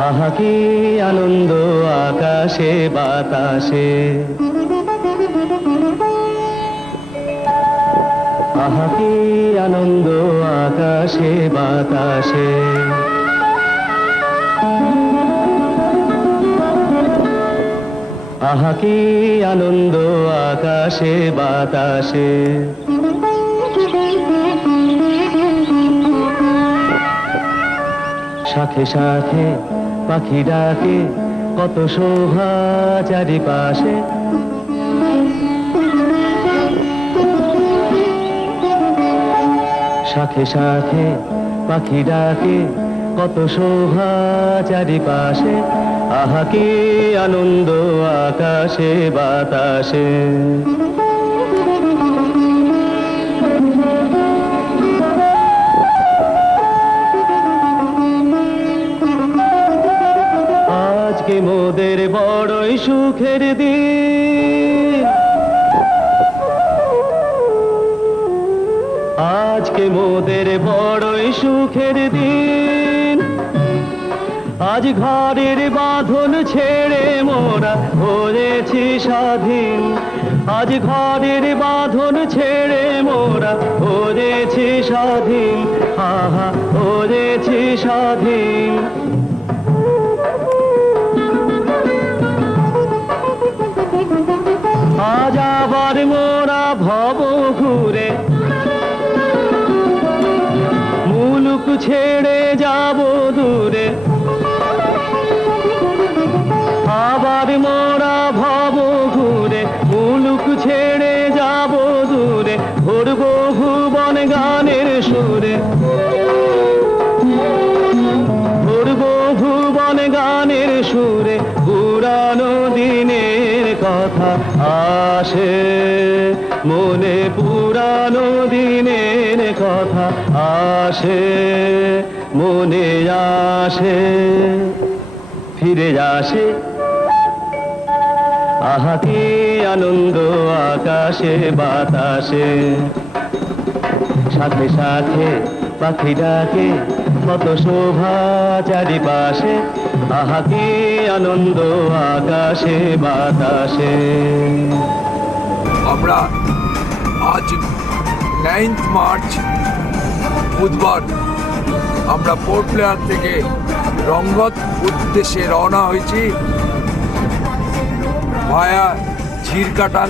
আহা কি আনন্দ আকাশে বাতাসে, আহা কি আনন্দ আকাশে বাতাসে। আহা কি আনন্দ আকাশে বাতাসে। শাখে শাখে পাখি ডাকে, কত শোভা চারিপাশে। শাখে শাখে পাখি ডাকে, কত শোভা চারিপাশে। আহা কি আনন্দ আকাশে বাতাসে। আজকে মোদের বড়ই সুখের দিন, আজকে মোদের বড়ই সুখের দিন। আজ ঘরের বাঁধন ছেড়ে মোরা হয়েছি স্বাধীন। আজ ঘরের বাঁধন ছেড়ে মোরা হয়েছি স্বাধীন। আহা হয়েছি স্বাধীন। আজ আবার মোরা ভব ঘুরে মুলুক ছেড়ে যাব দূরে। আবার মোরা ভব ঘুরে মুলুক ছেড়ে যাব দূরে। ভরব ভুবন গানের সুরে, ভরব ভুবন গানের সুরে। পুরানো দিনের কথা আসে মনে, পুরানো দিনের কথা আসে মনে। আসে ফিরে আসে। আহা কি আনন্দ আকাশে বাতাসে। সাথে সাথে পাখি ডাকে, কত শোভা চারিপাশে। আহা কি আনন্দ আকাশে বাতাসে। আমরা আজ 9 মার্চ বুধবার আমরা পোর্ট ব্লেয়ার থেকে রঙ্গত উদ্দেশ্যে রওনা হয়েছি। Via Jirkatang,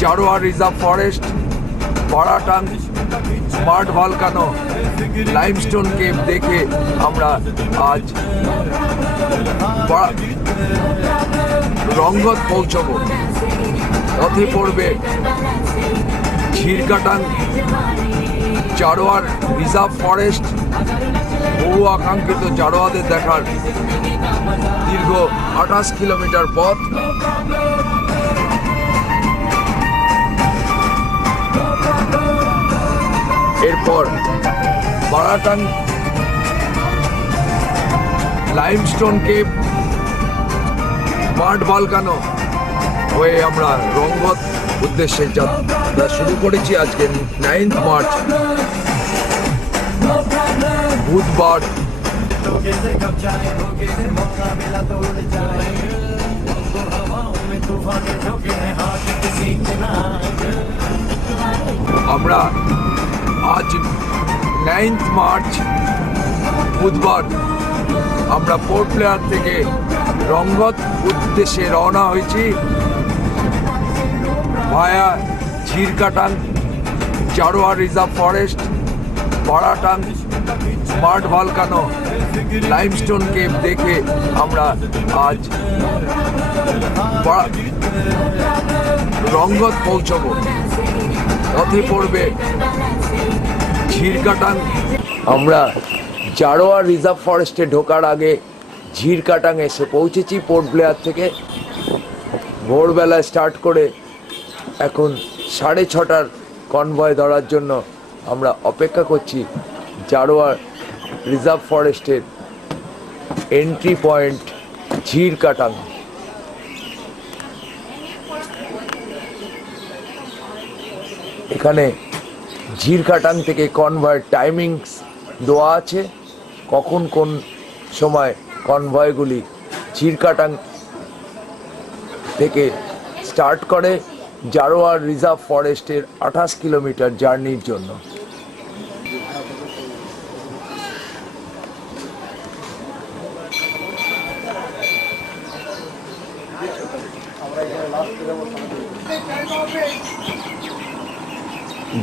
Jarawa reserve forest, Baratang, mud volcano, limestone cave দেখে আমরা আজ রঙ্গত পৌঁছব। পথে পড়বে ঝিরকাটাং, জারোয়ার রিজার্ভ ফরেস্ট, বহু আকাঙ্ক্ষিত জারোয়াদের দেখার দীর্ঘ 28 কিলোমিটার পথ। এরপর Baratang, limestone cave, smart volcano হয়ে আমরা রঙ্গত উদ্দেশ্যে যাত্রা শুরু করেছি। আজকে 9 মার্চ বুধবার। আমরা আজ 9 মার্চ বুধবার আমরা পোর্ট ব্লেয়ার থেকে রঙ্গত উদ্দেশ্যে রওনা হয়েছি। Via Jirkatang, Jarawa reserve forest, Baratang, mud volcano, limestone cave দেখে আমরা আজ রঙ্গত পৌঁছব। পথে পড়বে ঝিরকাটাং। আমরা জারোয়া রিজার্ভ ফরেস্টে ঢোকার আগে ঝিরকাটাং এসে পৌঁছেছি পোর্ট ব্লেয়ার থেকে। ভোরবেলা স্টার্ট করে এখন 6:30টার কনভয় ধরার জন্য আমরা অপেক্ষা করছি। জারোয়া রিজার্ভ ফরেস্টের এন্ট্রি পয়েন্ট ঝিরকাটাং। এখানে ঝিরকাটাং থেকে কনভয়ের টাইমিংস দেওয়া আছে, কখন কোন সময় কনভয়গুলি ঝিরকাটাং থেকে স্টার্ট করে জারোয়ার রিজার্ভ ফরেস্টের 28 কিলোমিটার জার্নির জন্য।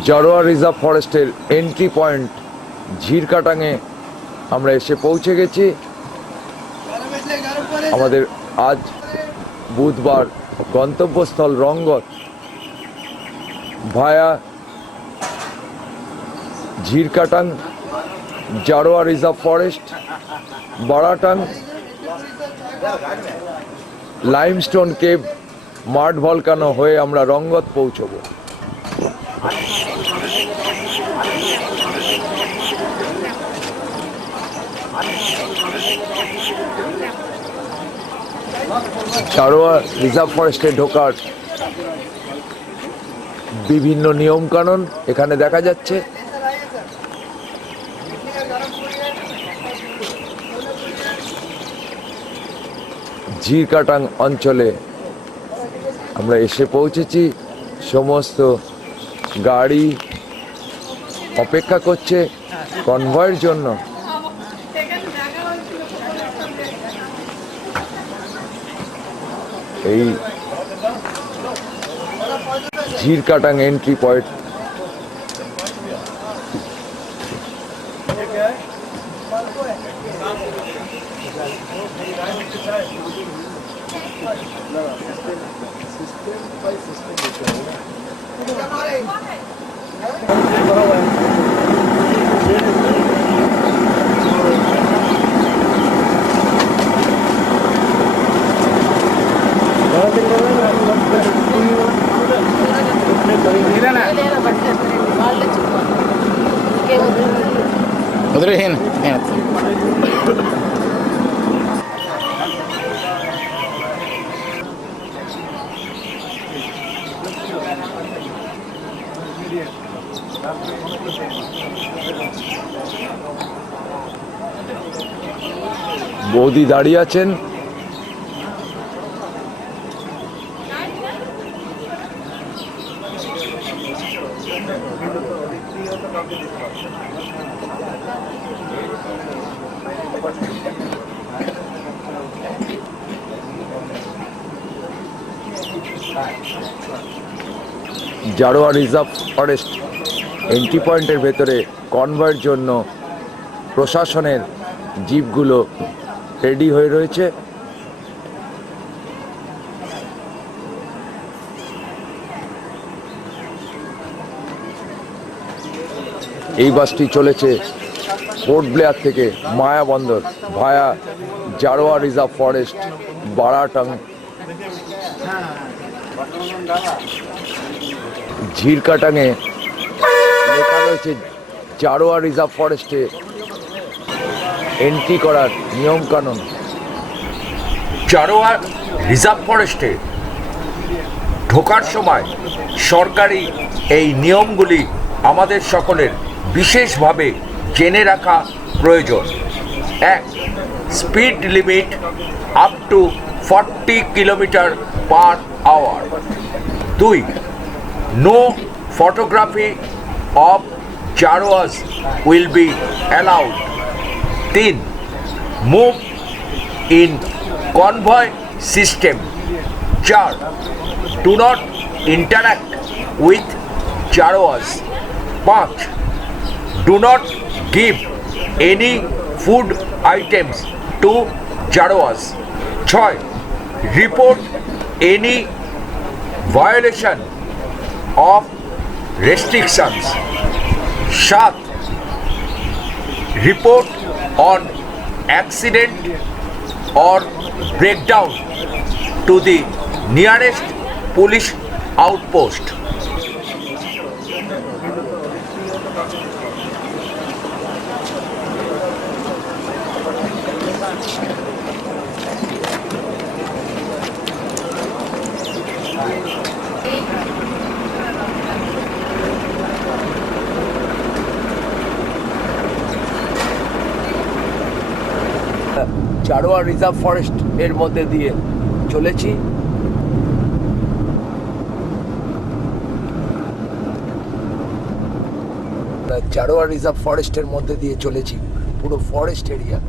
জারোয়ার রিজার্ভ ফরেস্টের এন্ট্রি পয়েন্ট ঝিরকাটাঙে আমরা এসে পৌঁছে গেছি। আমাদের আজ বুধবার গন্তব্যস্থল রঙ্গত ভায়া ঝিরকাটাং, জারোয়ার reserve forest, Baratang, limestone cave, mud volcano হয়ে আমরা রঙ্গত পৌঁছবো। জারোয়ার রিজার্ভ ফরেস্টে ঢোকার বিভিন্ন নিয়মকানুন এখানে দেখা যাচ্ছে। ঝিরকাটাং অঞ্চলে আমরা এসে পৌঁছেছি। সমস্ত গাড়ি অপেক্ষা করছে কনভয়ের জন্য। এই ঝিরকাটাং এন্ট্রি পয়েন্ট। उधर है ना বৌদি দাঁড়িয়ে আছেন। জারোয়ার রিজার্ভ ফরেস্ট এন্ট্রি পয়েন্টের ভেতরে কনভয়ের জন্য প্রশাসনের জিপগুলো রেডি হয়ে রয়েছে। এই বাসটি চলেছে পোর্ট ব্লেয়ার থেকে মায়াবন্দর ভায়া জারোয়ার রিজার্ভ ফরেস্ট, বারাটাং, ঝিরকাটাঙে লেখা রয়েছে জারোয়ার রিজার্ভ ফরেস্টে এন্ট্রি করার নিয়ম কানুন। জারোয়ার রিজার্ভ ফরেস্টে ঢোকার সময় সরকারি এই নিয়মগুলি আমাদের সকলের বিশেষভাবে জেনে রাখা প্রয়োজন। 1. Speed limit up to 40 kilometre per hour. 2. No photography of Jarawas will be allowed. 3. Move in convoy system. 4. Do not interact with Jarawas. 5. Do not give any food items to Jaroas. 6. Report any violation of restrictions. 7. Report on accident or breakdown to the nearest police outpost. Jarawa reserve forest এর মধ্যে দিয়ে চলেছি। চারোয়া reserve ফরেস্টের মধ্যে দিয়ে চলেছি, পুরো forest area.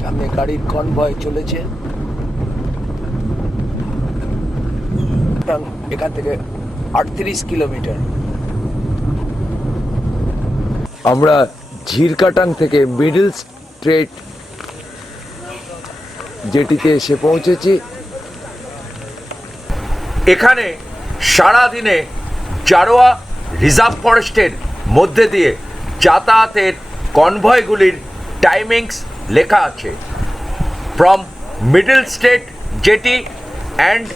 সামনে গাড়ির কনভয় চলেছে, এখান থেকে 38 কিলোমিটার। আমরা ঝিরকাটাং থেকে মিডল স্ট্রেট জেটিতে এসে পৌঁছেছি। এখানে সারাদিনে চারোয়া রিজার্ভ ফরেস্টের মধ্যে দিয়ে যাতায়াতের কনভয়গুলির টাইমিংস লেখা আছে, from Middle Strait jetty and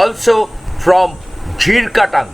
also from Jirkatang.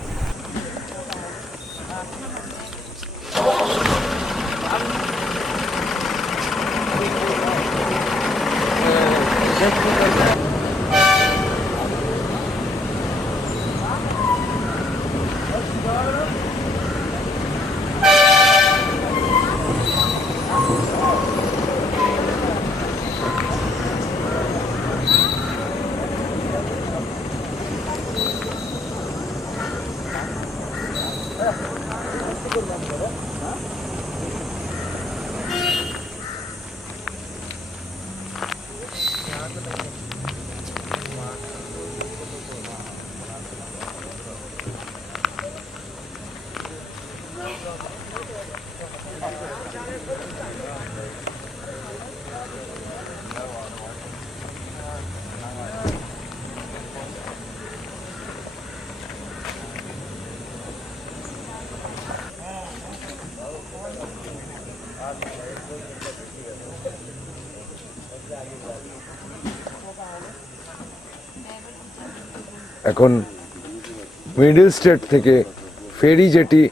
এখন মিডল স্টেট থেকে ফেরি জেটি,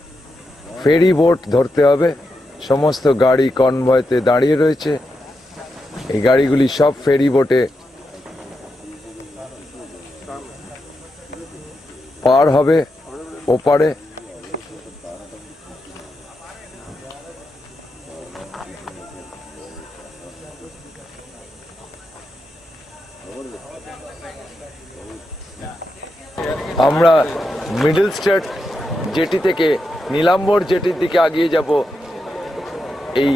ফেরি বোট ধরতে হবে। সমস্ত গাড়ি কনভয়তে দাঁড়িয়ে রয়েছে। এই গাড়িগুলি সব ফেরি বোটে পার হবে ওপারে। আমরা মিডল স্টেট জেটি থেকে নীলাম্বর জেটির দিকে এগিয়ে যাব এই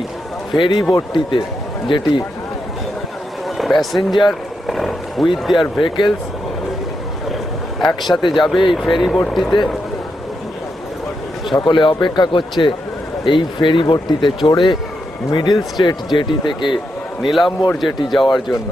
ফেরি বোটটিতে, যেটি প্যাসেঞ্জার উইথ দেয়ার ভেহিকলস একসাথে যাবে এই ফেরি বোটটিতে। সকলে অপেক্ষা করছে এই ফেরি বোটটিতে চড়ে মিডল স্টেট জেটি থেকে নীলাম্বর জেটি যাওয়ার জন্য।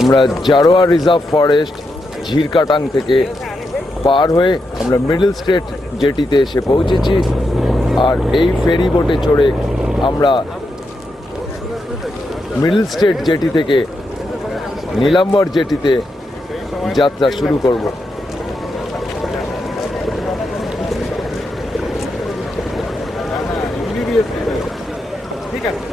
আমরা জারোয়া রিজার্ভ ফরেস্ট ঝিরকাটাং থেকে পার হয়ে আমরা মিডল স্টেট জেটিতে এসে পৌঁছেছি। আর এই ফেরি বোটে চড়ে আমরা মিডল স্টেট জেটি থেকে নীলাম্বর জেটিতে যাত্রা শুরু করব। ঠিক আছে।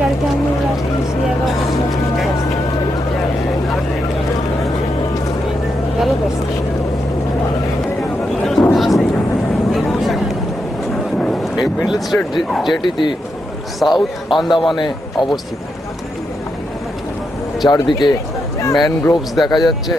करके हम लोग रास्ते से ভালো করছে। এই মিডল স্টেট জেটিটি সাউথ আন্দামানে অবস্থিত। চারদিকে ম্যানগ্রোভস দেখা যাচ্ছে।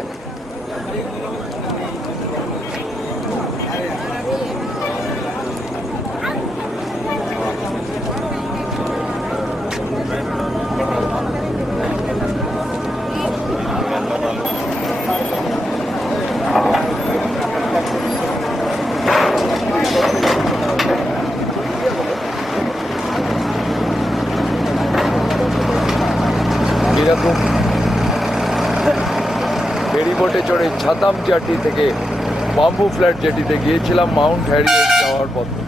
বোটে চড়ে ছাতাম জেটি থেকে বাম্বু ফ্ল্যাট জেটিতে গিয়েছিলাম মাউন্ট হ্যারিয়েট যাওয়ার পথে।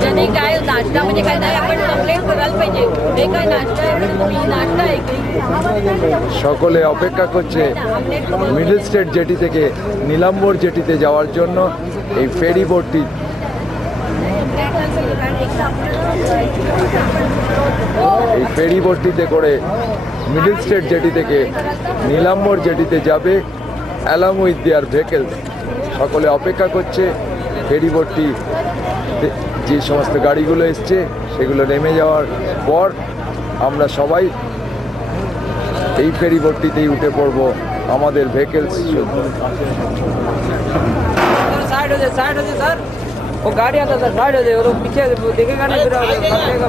ज्याने काय नाश्ता म्हणजे काय नाही आपण कंप्लेंट करायला पाहिजे हे काय नाश्ता आहे नाश्ता आहे काही সকলে অপেক্ষা করছে মিডল স্টেট জেটি থেকে নীলাম্বর জেটিতে যাওয়ার জন্য এই ফেরি বোটটি। এই ফেরি বোটটিতে করে মিডল স্টেট জেটি থেকে নীলাম্বর জেটিতে যাবে অ্যালং উইথ দেয়ার ভেহিকলস। সকলে অপেক্ষা করছে ফেরি বোটটি যে সমস্ত গাড়িগুলো এসছে সেগুলো নেমে যাওয়ার পর আমরা সবাই এই ফেরি বোটটিতেই উঠে পড়ব আমাদের ভেহিকলস। साइड हो जाए सर वो गाड़ी आता सर साइड हो जाए वो लोग पीछे देखेगा नहीं फिर फंसेगा।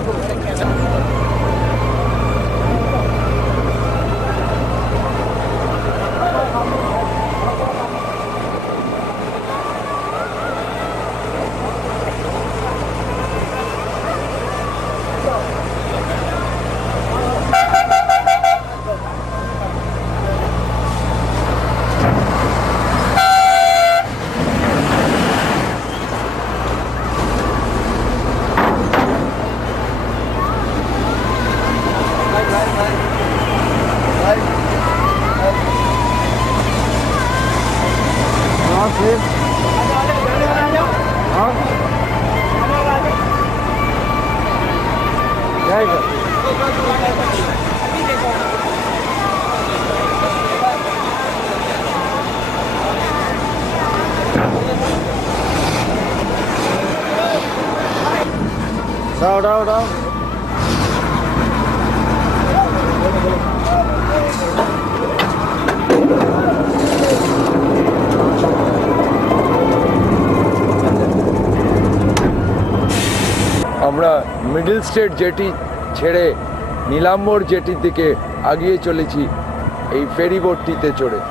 উঠাও আমরা মিডল স্টেট জেটি ছেড়ে নীলাম্বর জেটির দিকে এগিয়ে চলেছি এই ফেরি বোটটিতে চড়ে।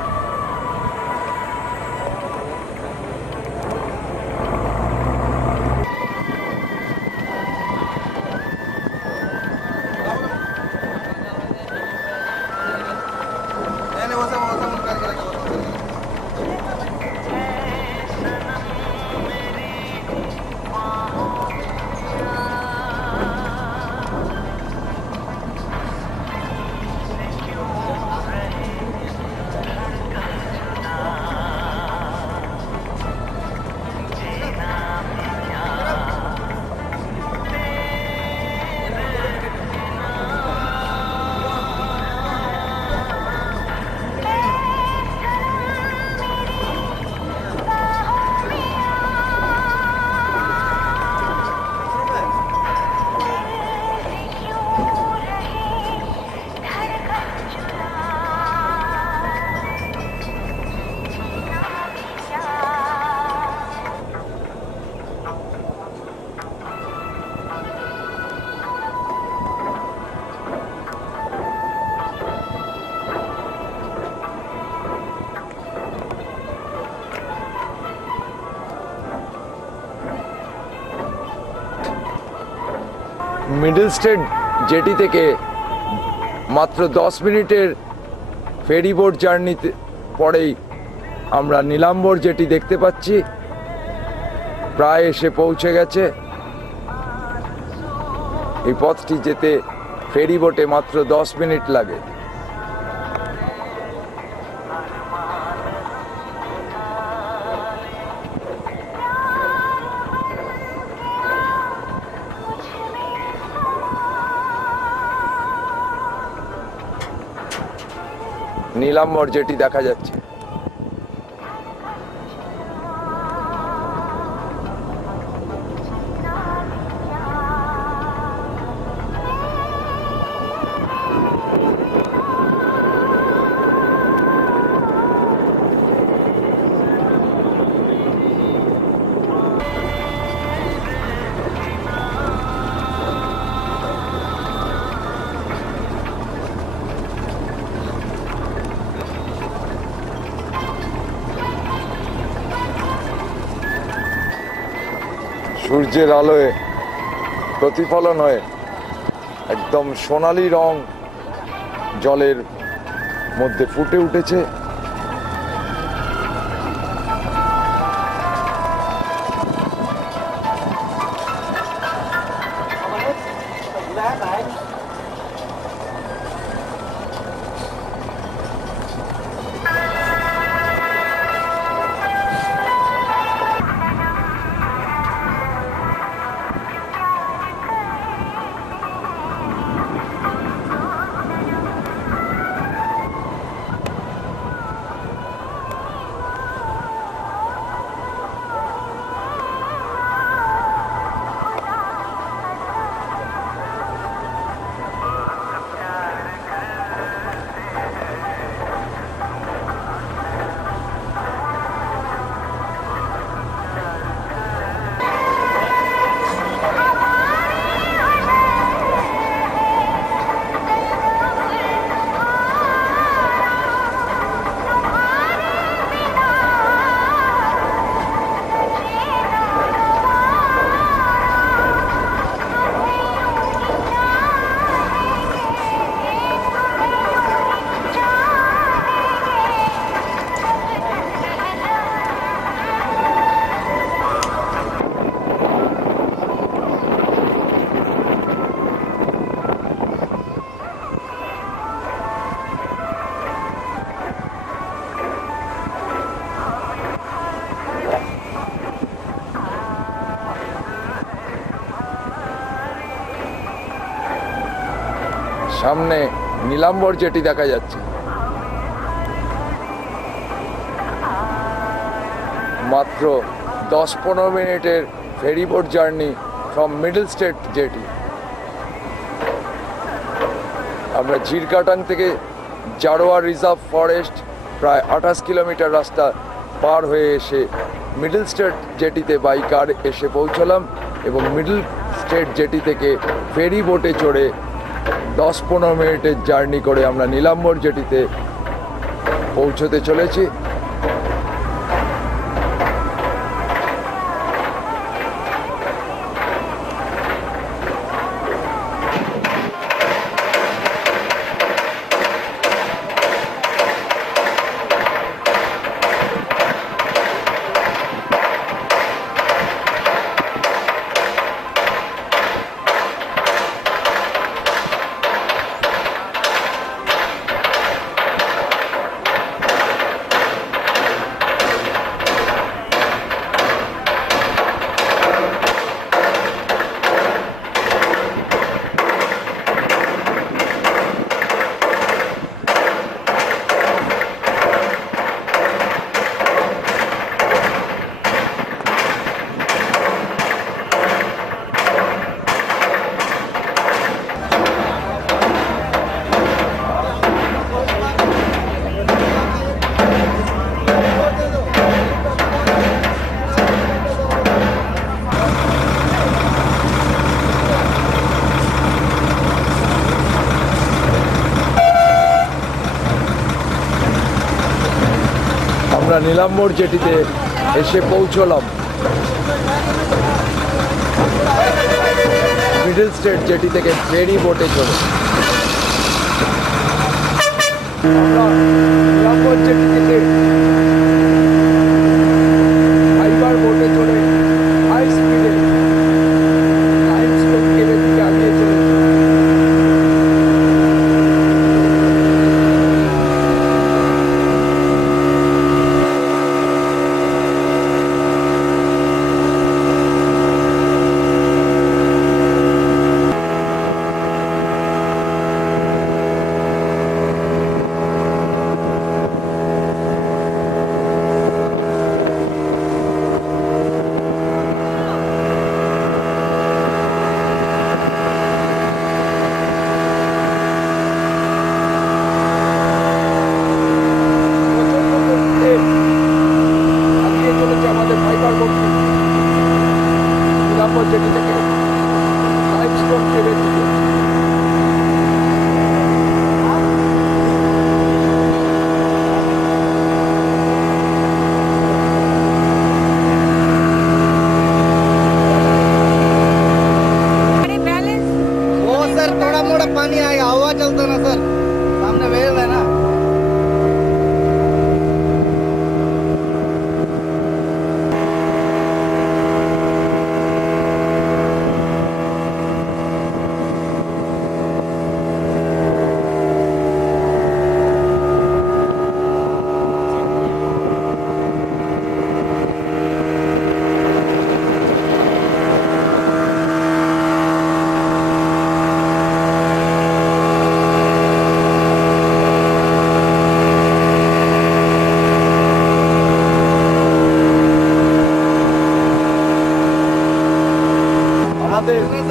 মিডল স্টেট জেটি থেকে মাত্র 10 মিনিটের ফেরি বোট জার্নিতে পরেই আমরা নীলাম্বর জেটি দেখতে পাচ্ছি, প্রায় এসে পৌঁছে গেছে। এই পথটি যেতে ফেরি বোটে মাত্র 10 মিনিট লাগে। নীলাম্বর জেটি দেখা যাচ্ছে। সূর্যের আলোয় প্রতিফলন হয়ে একদম সোনালী রং জলের মধ্যে ফুটে উঠেছে। সামনে নীলাম্বর জেটি দেখা যাচ্ছে। মাত্র 10-15 মিনিটের ferryboat journey from Middle Strait jetty. আমরা ঝিরকাটাং থেকে জারোয়া রিজার্ভ ফরেস্ট প্রায় 28 কিলোমিটার রাস্তা পার হয়ে এসে মিডল স্টেট জেটিতে বাই কার এসে পৌঁছলাম এবং মিডল স্টেট জেটি থেকে ফেরি বোটে চড়ে 10-15 মিনিটের জার্নি করে আমরা নীলাম্বর জেটিতে পৌঁছতে চলেছি। আমরা নীলাম্বর জেটিতে এসে পৌঁছলাম। মিডল স্টেট জেটি থেকে ফেরি বোটে চলে নীলাম্বর জেটি থেকে ফাইবার বোটে চলে হাই স্পিডে টাইমস লোকের দিকে আগিয়ে চলেছে।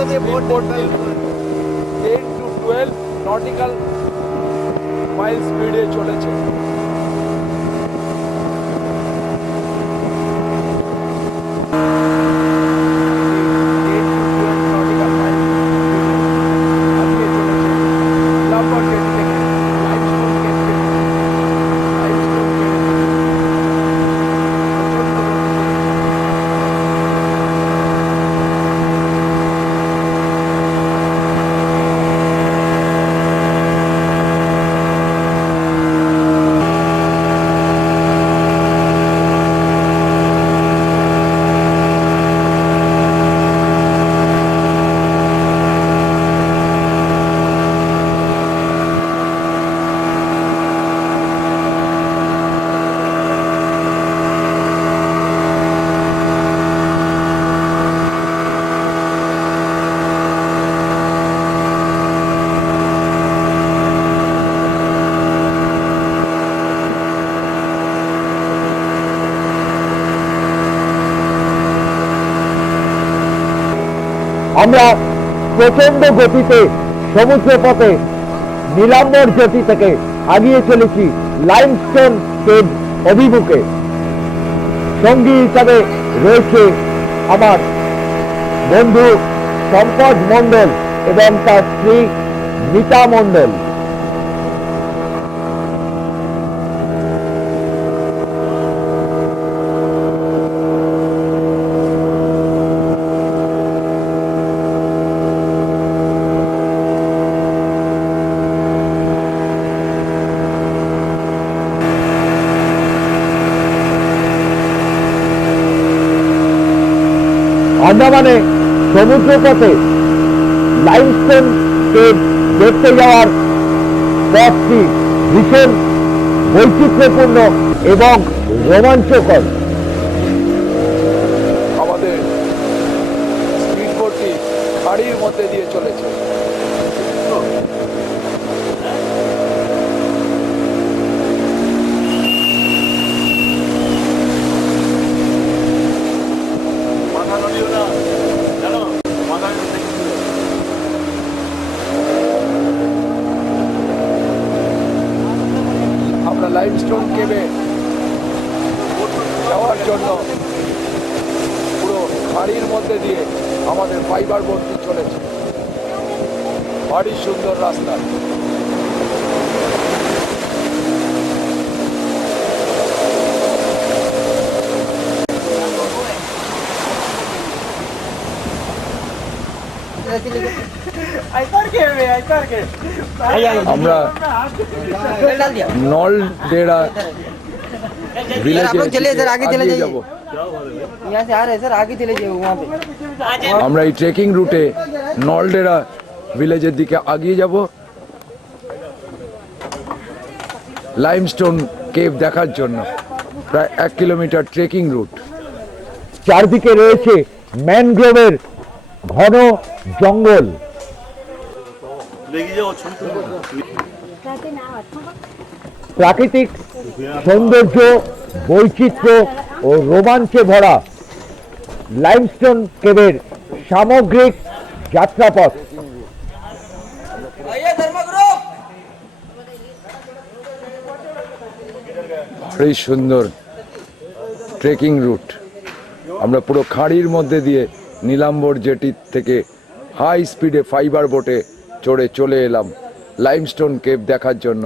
স্পিড বোট দিয়ে 10 to 12 নটিক্যাল মাইল স্পিডে চলেছে। আমরা প্রচন্ড গতিতে সমুদ্র পথে নীলাম্বর জেটি থেকে আগিয়ে চলেছি লাইমস্টোন কেভ অভিমুখে। সঙ্গী হিসাবে রয়েছে আমার বন্ধু সম্পদ মণ্ডল এবং তার স্ত্রী মিতা মণ্ডল। আন্দামানে সমুদ্রপথে লাইমস্টোন কেভ দেখতে যাওয়ার পথটি ভীষণ বৈচিত্র্যপূর্ণ এবং রোমাঞ্চকর। আমাদের স্পিড বোটটি খাড়ির মধ্যে দিয়ে চলেছে। আমরা লাইমস্টোন কেভে যাওয়ার জন্য পুরো খাড়ির মধ্যে দিয়ে আমাদের ফাইবার বোটটি চলেছে। ভারী সুন্দর রাস্তা। আমরা নলডেরা ভিলেজে আগিয়ে যাব। আমরা এই ট্রেকিং রুটে নলডেরা ভিলেজের দিকে আগিয়ে যাব লাইমস্টোন কেভ দেখার জন্য। প্রায় 1 কিলোমিটার ট্রেকিং রুট। চারদিকে রয়েছে ম্যানগ্রোভের ঘন জঙ্গল। প্রাকৃতিক সৌন্দর্য, বৈচিত্র্য ও রোমাঞ্চে ভরা লাইমস্টোন কেভের সামগ্রিক যাত্রাপথ। ভারী সুন্দর ট্রেকিং রুট। আমরা পুরো খাড়ির মধ্যে দিয়ে নীলাম্বর জেটি থেকে হাই স্পিডে ফাইবার বোটে চড়ে চলে এলাম লাইমস্টোন কেভ দেখার জন্য।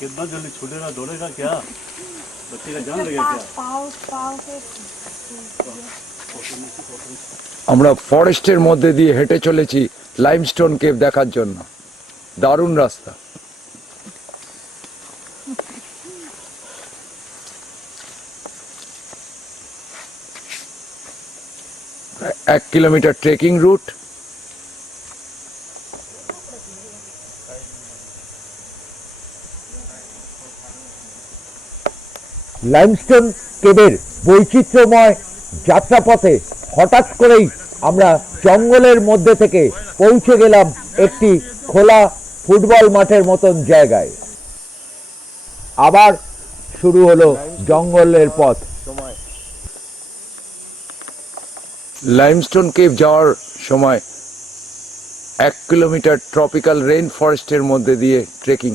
कितना जल्दी छूटेगा, दौड़ेगा क्या? बच्चे का जान लगेगा क्या? আমরা ফরেস্টের মধ্যে দিয়ে হেঁটে চলেছি লাইমস্টোন কেভ দেখার জন্য। দারুণ রাস্তা। 1 কিলোমিটার ট্রেকিং রুট। লাইমস্টোন কেভের বৈচিত্র্যময় যাত্রাপথে হঠাৎ করেই আমরা জঙ্গলের মধ্যে থেকে পৌঁছে গেলাম একটি খোলা ফুটবল মাঠের মতন জায়গায়। আবার শুরু হলো জঙ্গলের পথ। লাইমস্টোন কেভ যাওয়ার সময় 1 কিলোমিটার ট্রপিক্যাল রেইন ফরেস্টের মধ্যে দিয়ে ট্রেকিং।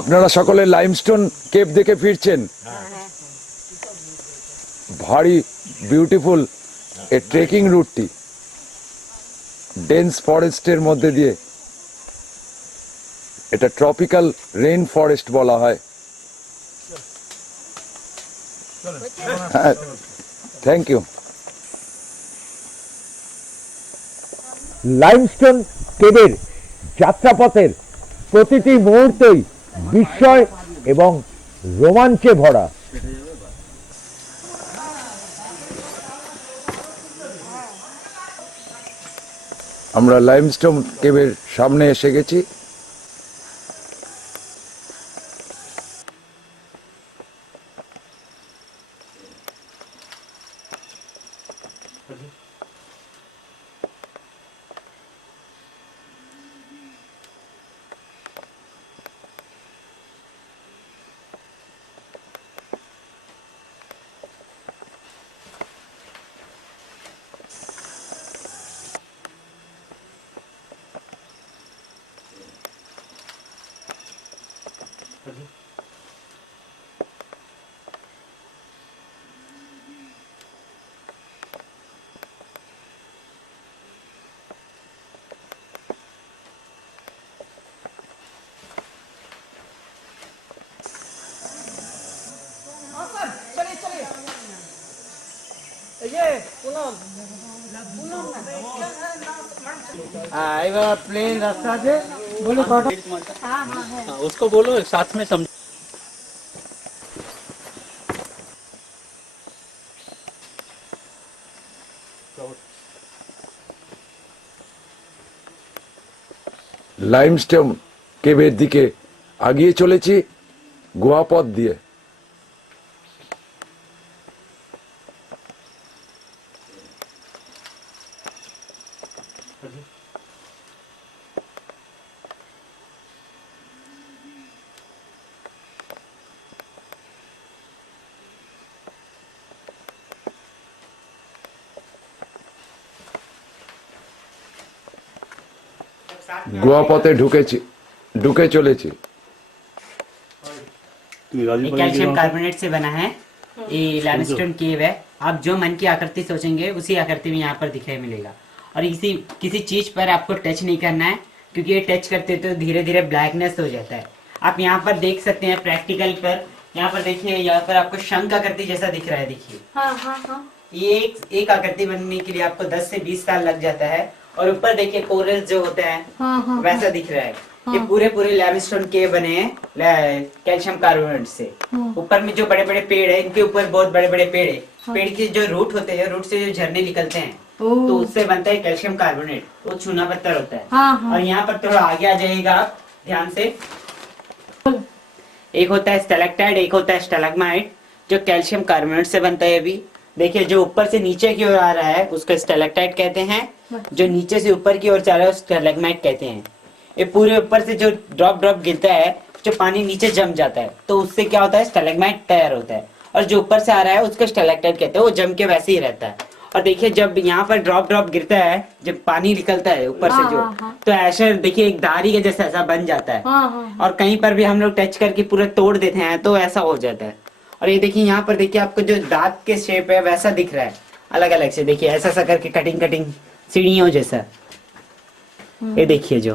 আপনারা সকলে লাইমস্টোন কেভ দেখে ফিরছেন। ভারী বিউটিফুল এই ট্রেকিং রুটটি ডেন্স ফরেস্টের মধ্যে দিয়ে। এটা ট্রপিক্যাল রেইন ফরেস্ট বলা হয়। হ্যাঁ, থ্যাংক ইউ। লাইমস্টোন কেভের যাত্রাপথের প্রতিটি মুহূর্তই বিস্ময় এবং রোমাঞ্চে ভরা। আমরা লাইমস্টোন কেভের সামনে এসে গেছি। एबार प्लेन रास्ता से बोले उसको बोलो साथ में समझ। লাইমস্টোন কেভের দিকে আগিয়ে চলেছি গুহাপথ দিয়ে। গুহাপথে ঢুকে চলেছি। ये कैल्शियम कार्बोनेट से बना है। ये लाइमस्टोन केव है। आप जो मन की आकृति सोचेंगे उसी आकृति में यहाँ पर दिखाई मिलेगा। और किसी चीज पर आपको टच नहीं करना है, क्योंकि ये टच करते तो धीरे धीरे ब्लैकनेस हो जाता है। आप यहाँ पर देख सकते हैं प्रैक्टिकल पर। यहाँ पर देखिए, यहाँ पर आपको शंख आकृति जैसा दिख रहा है। देखिए ये एक आकृति बनने के लिए आपको 10 से 20 साल लग जाता है। और ऊपर देखिए कोरल जो होता है वैसा दिख रहा है। ये पूरे लाइमस्टोन के बने हैं कैल्शियम कार्बोनेट से। ऊपर में जो बड़े बड़े पेड़ है, इनके ऊपर बहुत बड़े बड़े पेड़ है। पेड़ के जो रूट होते हैं, रूट से जो झरने निकलते हैं, तो उससे बनता है कैल्शियम कार्बोनेट। वो चूना पत्थर होता है। और यहाँ पर थोड़ा आगे आ जाइएगा आप ध्यान से। एक होता है स्टैलेक्टाइट, एक होता है स्टैलेग्माइट, जो कैल्शियम कार्बोनेट से बनता है। अभी देखिए, जो ऊपर से नीचे की ओर आ रहा है उसको स्टैलेक्टाइट कहते हैं। जो नीचे से ऊपर की ओर जा रहा है उसको स्टैलेग्माइट कहते हैं। ये पूरे ऊपर से जो ड्रॉप गिरता है, जो पानी नीचे जम जाता है, तो उससे क्या होता है, स्टैलेग्माइट तैयार होता है। और जो ऊपर से आ रहा है उसको स्टैलेक्टाइट कहते हैं। वो जम के वैसे ही रहता है। और देखिए, जब यहाँ पर ड्रॉप गिरता है, जब पानी निकलता है ऊपर से जो, तो ऐसा देखिए एक धारी के जैसा ऐसा बन जाता है। और कहीं पर भी हम लोग टच करके पूरा तोड़ देते हैं तो ऐसा हो जाता है। और ये देखिए, यहाँ पर देखिए आपको जो दांत के शेप है वैसा दिख रहा है, अलग अलग से। देखिए ऐसा सा करके कटिंग सीढ़ियों जैसा। ये देखिए जो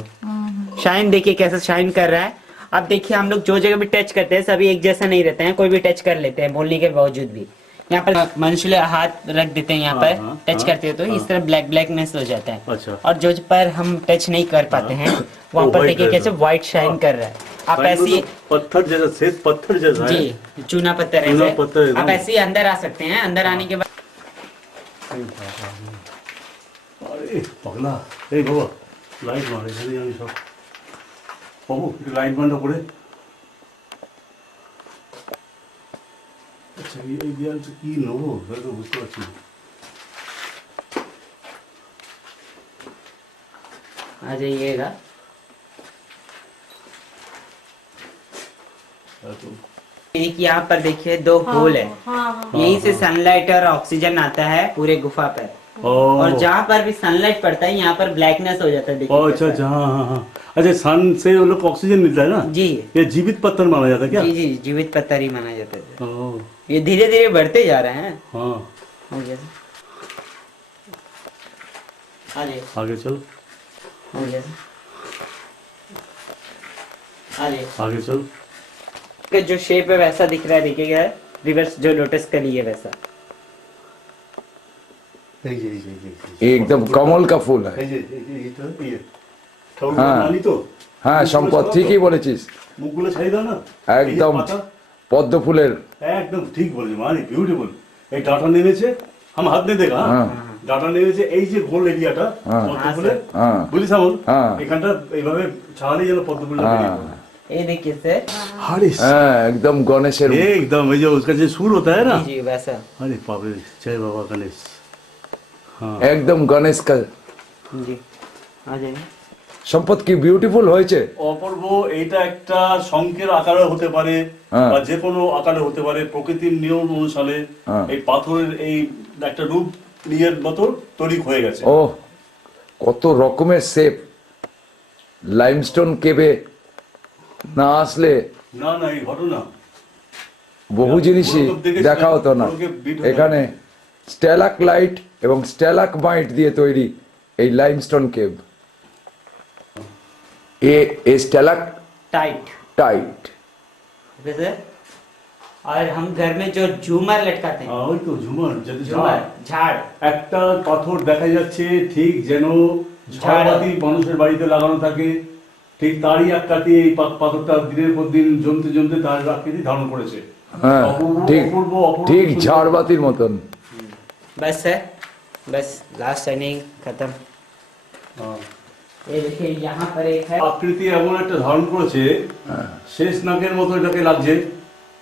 शाइन, देखिए कैसा शाइन कर रहा है। अब देखिए, हम लोग जो जगह भी टच करते हैं सभी एक जैसा नहीं रहते हैं, कोई भी टच कर लेते हैं बोलने के बावजूद भी। यहाँ पर मनुष्य हाथ रख देते हैं, यहाँ पर टच करते हैं तो इस तरह ब्लैकनेस हो जाता है। और जो पर हम टच नहीं कर पाते हैं वहाँ पर देखिए कैसे व्हाइट शाइन कर रहा है। आप ऐसे पत्थर जैसा, श्वेत पत्थर जैसा जी, चूना पत्थर है। आप ऐसे ही अंदर आ सकते हैं। अंदर आने के बाद पगला ए बाबा लाइट मारे এখানে আমি সব বাবু একটু লাইট বন্ধ করে। আচ্ছা এই দেয়ালটা কি নেবো সেটা তো বুঝতে পারছি না। आ जाइएगा। एक यहाँ पर देखिए 2 होल है, यहीं से सनलाइट और ऑक्सीजन आता है पूरे गुफा पर, और जहाँ पर भी सनलाइट पड़ता है यहाँ पर ब्लैकनेस हो जाता है, देखिए अच्छा अच्छा, हाँ हाँ हाँ। अच्छा, सन से वो लोग ऑक्सीजन मिलता है ना जी। ये जीवित पत्थर माना जाता है क्या? जी जी, जीवित पत्थर ही माना जाता है। ओह, ये धीरे धीरे बढ़ते जा रहे हैं। हाँ। हो गया आगे आगे चल, हो गया आगे आगे चल। के जो शेप है वैसा दिख रहा है, देखिएगा रिवर्स जो लोटस कली है वैसा। ये एकदम कमल का फूल है। हाँ हाँ, সম্পদ ঠিকই বলেছিস, মুখগুলো ছাই দাও না, একদম পদ্ম ফুলের। একদম ঠিক বলেছি, মানে বিউটিফুল। এই ডাটা নেমেছে, हम हाथ नहीं देगा, ডাটা নেমেছে এই যে গোল এরিয়াটা পদ্ম ফুলের, বুঝিস আমল, এখানটা এইভাবে ছাড়ালেই যেন পদ্ম ফুলটা বেরিয়ে পড়ে। ये देखिए सर, हाँ एकदम गणेशेर, एकदम ये जो उसका जो सुर होता है ना, जी वैसा। अरे बाप रे, जय बाबा गणेश। हाँ একদম গণেশ का। जी आ जाइए। সম্পদ কি বিউটিফুল হয়েছে। অপূর্ব। এইটা একটা শঙ্কের আকারে হতে পারে বা যে কোনো আকারে হতে পারে, প্রকৃতির নিয়ম অনুসারে এই পাথরের এই একটা রূপ নিজের মতো তৈরি হয়ে গেছে। ও কত রকমের শেপ, লাইমস্টোন কেবে না আসলে না না, এই ঘটনা বহু জিনিসই দেখা হতো না। এখানে স্ট্যালাক লাইট এবং স্ট্যালাক মাইট দিয়ে তৈরি এই লাইমস্টোন কেব। ये स्टैलाक टाइट टाइट। Okay sir. और हम घर में जो झूमर लटकाते हैं, ওই তো ঝুমর, যদি झूमर झाड़, একটা পাথর দেখা যাচ্ছে ঠিক যেন ঝাড়বাতি মানুষের বাড়িতে লাগানো থাকে, ঠিক তারই আকৃতি এই পাথরটা দিনের পর দিন জমতে জমতে তার আকৃতি ধারণ করেছে। হ্যাঁ ঠিক ঠিক সুন্দর। ঝাড়বাতির মতন। बस सर, बस लास्ट टर्निंग खत्म। हाँ। ये देखिए यहाँ पर एक है, আকৃতি এমন একটা ধারণ করেছে, শেষ নাকের মতো এটাকে লাগছে।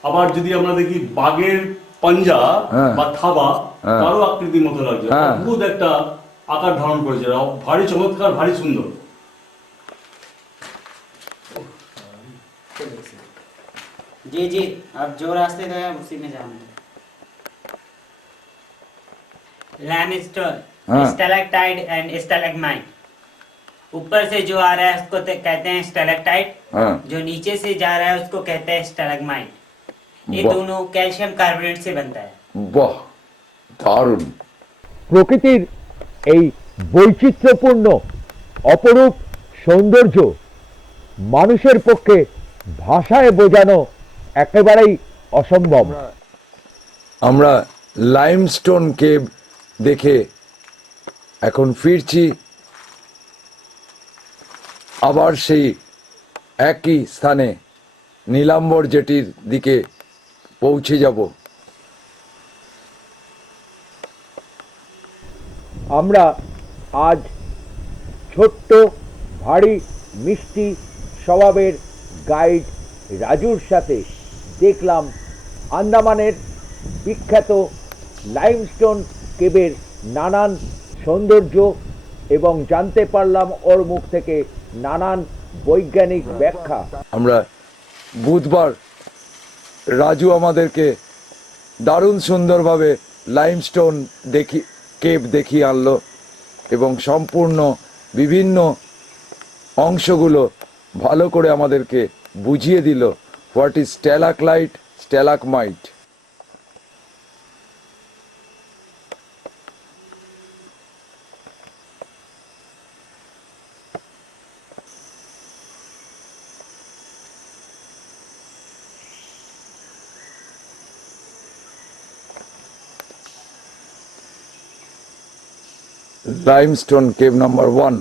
আবার যদি আমরা দেখি বাঘের পাঞ্জা বা থাবা, তারও আকৃতির মতো লাগছে, অদ্ভুত একটা আকার ধারণ করেছে, ভারী চমৎকার, ভারী সুন্দর। जी जी, अब जो रास्ते गए आप उसी में जाना है। लैमस्टोन, स्टैलेक्टाइट एंड स्टैलेग्माइट। ऊपर से जो आ रहा है उसको कहते हैं स्टैलेक्टाइट, जो नीचे से जा रहा है उसको कहते हैं स्टैलेग्माइट। ये दोनों कैल्शियम कार्बोनेट से बनता है। বাহ দারুণ। প্রকৃতির এই বৈচিত্র্যপূর্ণ অপরূপ সৌন্দর্য মানুষের পক্ষে ভাষায় বোঝানো একেবারেই অসম্ভব। আমরা লাইমস্টোন কেব দেখে এখন ফিরছি আবার সেই একই স্থানে নীলাম্বর জেটির দিকে পৌঁছে যাব। আমরা আজ ছোট্ট ভারী মিষ্টি স্বভাবের গাইড রাজুর সাথে দেখলাম আন্দামানের বিখ্যাত লাইমস্টোন কেবের নানান সৌন্দর্য এবং জানতে পারলাম ওর মুখ থেকে নানান বৈজ্ঞানিক ব্যাখ্যা। আমরা বুধবার রাজু আমাদেরকে দারুণ সুন্দরভাবে লাইমস্টোন কেব দেখিয়ে আনলো এবং সম্পূর্ণ বিভিন্ন অংশগুলো ভালো করে আমাদেরকে বুঝিয়ে দিল what is stalactite, stalagmite. Limestone cave number 1.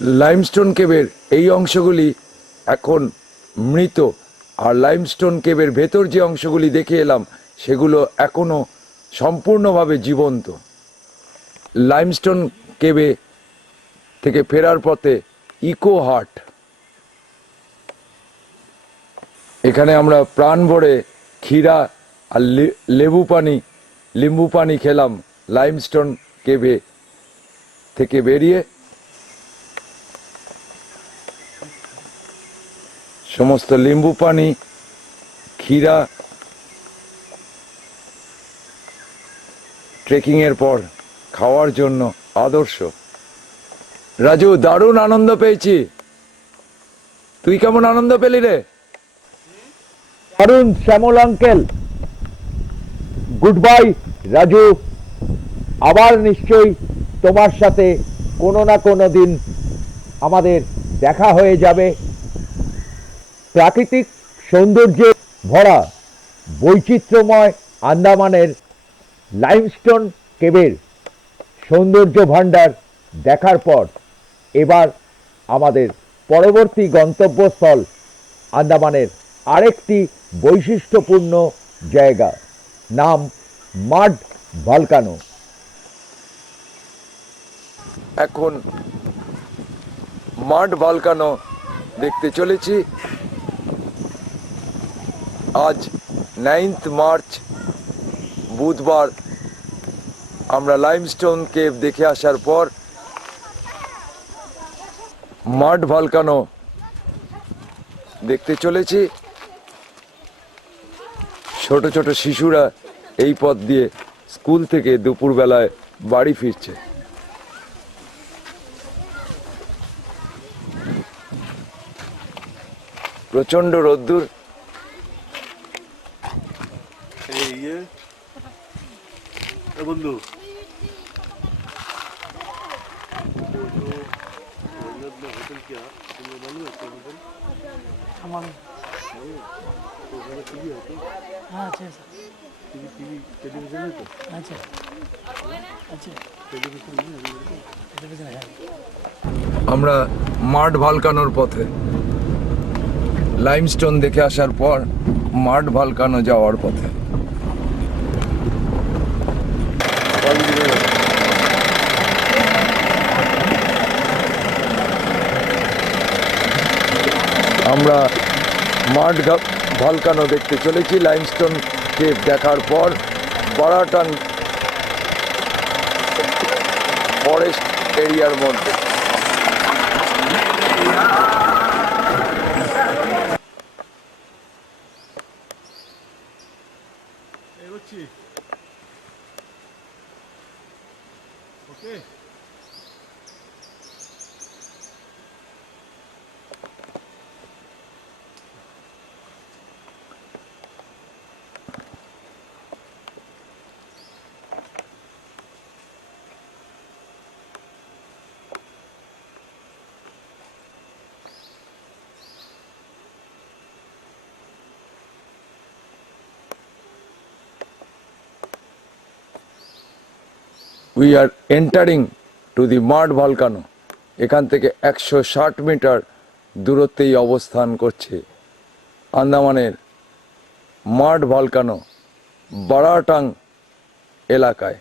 লাইমস্টোন কেভের এই অংশগুলি এখন মৃত, আর লাইমস্টোন কেভের ভেতর যে অংশগুলি দেখে এলাম সেগুলো এখনো সম্পূর্ণভাবে জীবন্ত। লাইমস্টোন কেভে থেকে ফেরার পথে ইকো হাট, এখানে আমরা প্রাণ ভরে ক্ষীরা আর লেবু পানি খেলাম লাইমস্টোন কেভে থেকে বেরিয়ে। সমস্ত লেবু পানি, ক্ষীরা ট্রেকিং এর পর খাওয়ার জন্য আদর্শ। রাজু, দারুণ আনন্দ পেয়েছি। তুই কেমন আনন্দ পেলি রে? দারুণ শ্যামল আঙ্কেল। গুড বাই রাজু, আবার নিশ্চয়ই তোমার সাথে কোনো না কোনো দিন আমাদের দেখা হয়ে যাবে। প্রাকৃতিক সৌন্দর্যে ভরা বৈচিত্র্যময় আন্দামানের লাইমস্টোন কেভের সৌন্দর্য ভাণ্ডার দেখার পর এবার আমাদের পরবর্তী গন্তব্যস্থল আন্দামানের আরেকটি বৈশিষ্ট্যপূর্ণ জায়গা, নাম মাড ভলকানো। এখন মাড ভলকানো দেখতে চলেছি। আজ 9 মার্চ বুধবার। আমরা লাইমস্টোন কেভ দেখে আসার পর মাড ভলকানো দেখতে চলেছি। ছোট ছোট শিশুরা এই পথ দিয়ে স্কুল থেকে দুপুরবেলায় বাড়ি ফিরছে। প্রচন্ড রোদ্দুর। বন্ধু আমরা মাড ভলকানোর পথে, লাইমস্টোন দেখে আসার পর মাড ভলকানো যাওয়ার পথে। আমরা মাড ভলকানো দেখতে চলেছি লাইমস্টোন কেভ দেখার পর বারাটান ফরেস্ট এরিয়ার মধ্যে। We are entering to the Mud Volcano. এখান থেকে 160 মিটার দূরত্বেই অবস্থান করছে আন্দামানের মাড ভলকানো বারাটাং এলাকায়।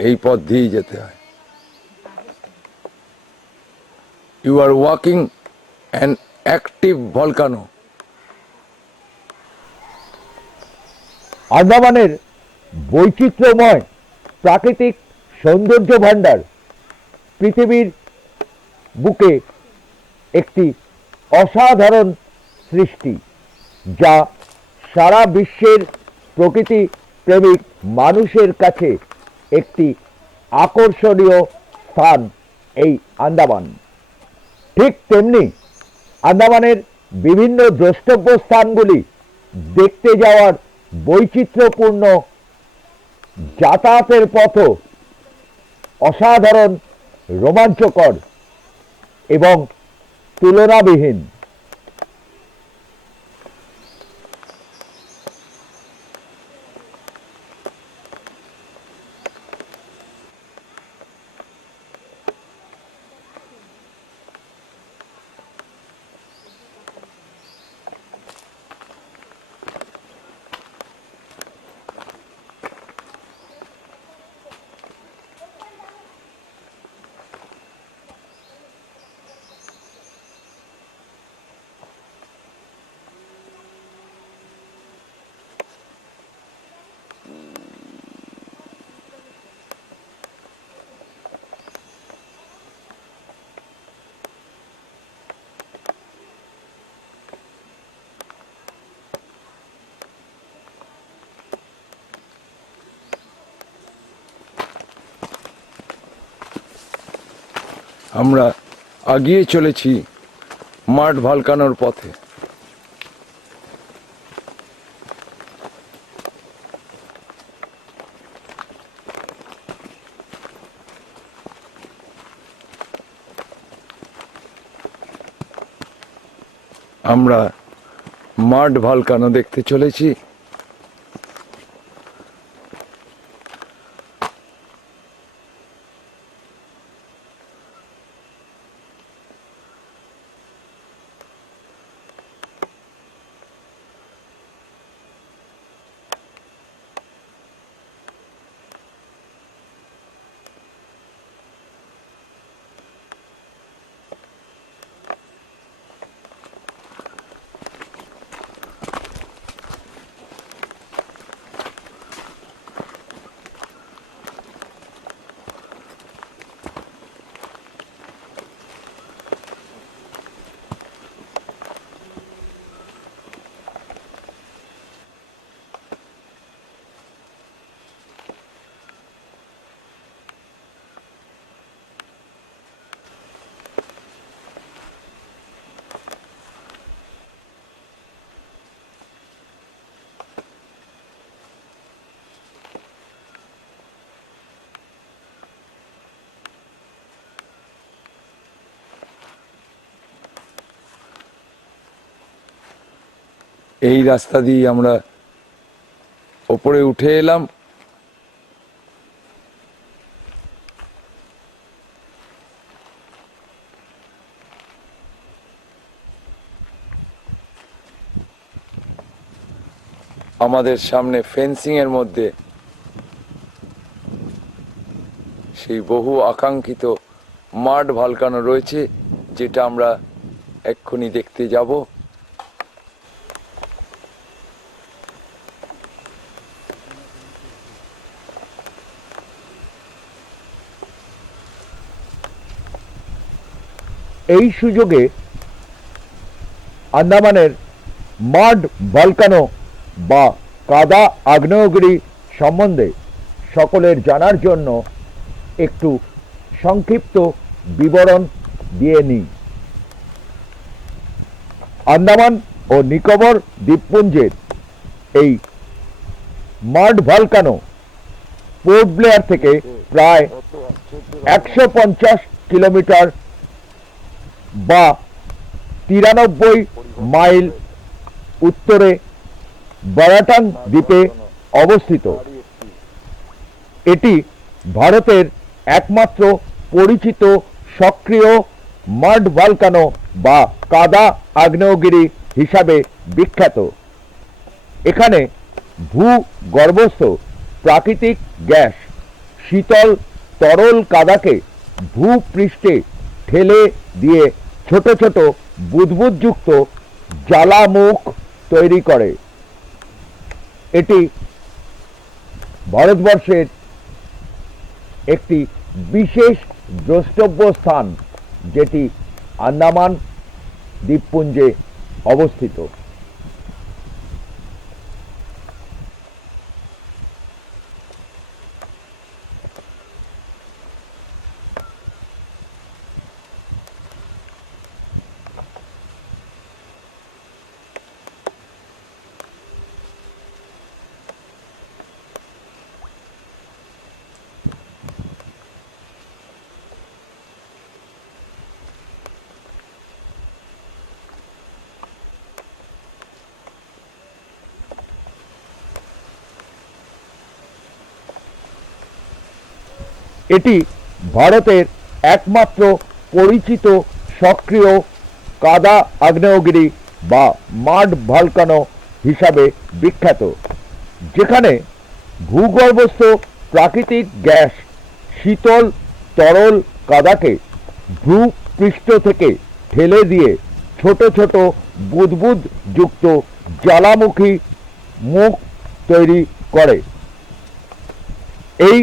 এই পথ দিয়েই যেতে হয়। You are walking an active volcano. আন্দামানের বৈচিত্র্যময় প্রাকৃতিক সৌন্দর্য ভাণ্ডার পৃথিবীর বুকে একটি অসাধারণ সৃষ্টি, যা সারা বিশ্বের প্রকৃতি প্রেমিক মানুষের কাছে একটি আকর্ষণীয় স্থান এই আন্দামান। ঠিক তেমনি আন্দামানের বিভিন্ন দ্রষ্টব্য স্থানগুলি দেখতে যাওয়ার বৈচিত্র্যপূর্ণ যাতায়াতের পথও অসাধারণ রোমাঞ্চকর এবং তুলনাবিহীন। আমরা এগিয়ে চলেছি মাঠ ভালকানোর পথে। আমরা মাঠ ভালকানো দেখতে চলেছি। এই রাস্তা দিয়ে আমরা ওপরে উঠে এলাম। আমাদের সামনে ফেন্সিং এর মধ্যে সেই বহু আকাঙ্ক্ষিত মাঠ ভালকানো রয়েছে, যেটা আমরা এক্ষুনি দেখতে যাব। এই সুযোগে আন্দামানের মাড ভলকানো বা কাদা আগ্নেয়গিরি সম্বন্ধে সকলের জানার জন্য একটু সংক্ষিপ্ত বিবরণ দিয়ে নিই। আন্দামান ও নিকোবর দ্বীপপুঞ্জের এই মাড ভলকানো পোর্ট ব্লেয়ার থেকে প্রায় 150 কিলোমিটার বা 93 মাইল উত্তরে বারাটাং দ্বীপে অবস্থিত। এটি ভারতের একমাত্র পরিচিত সক্রিয় মাড ভলকানো বা কাদা আগ্নেয়গিরি হিসাবে বিখ্যাত। এখানে ভূগর্ভস্থ প্রাকৃতিক গ্যাস শীতল তরল কাদাকে ভূপৃষ্ঠে ঠেলে দিয়ে ছোট ছোট বুদবুদযুক্ত জ্বালামুখ তৈরি করে। এটি ভারতবর্ষের একটি বিশেষ দ্রষ্টব্য স্থান, যেটি আন্দামান দ্বীপপুঞ্জে অবস্থিত। এটি ভারতের একমাত্র পরিচিত সক্রিয় কাদা আগ্নেয়গিরি বা মাড ভলকানো হিসাবে বিখ্যাত, যেখানে ভূগর্ভস্থ প্রাকৃতিক গ্যাস শীতল তরল কাদাকে ভূপৃষ্ঠ থেকে ঠেলে দিয়ে ছোট ছোট বুদবুদ যুক্ত জ্বালামুখী মুখ তৈরি করে। এই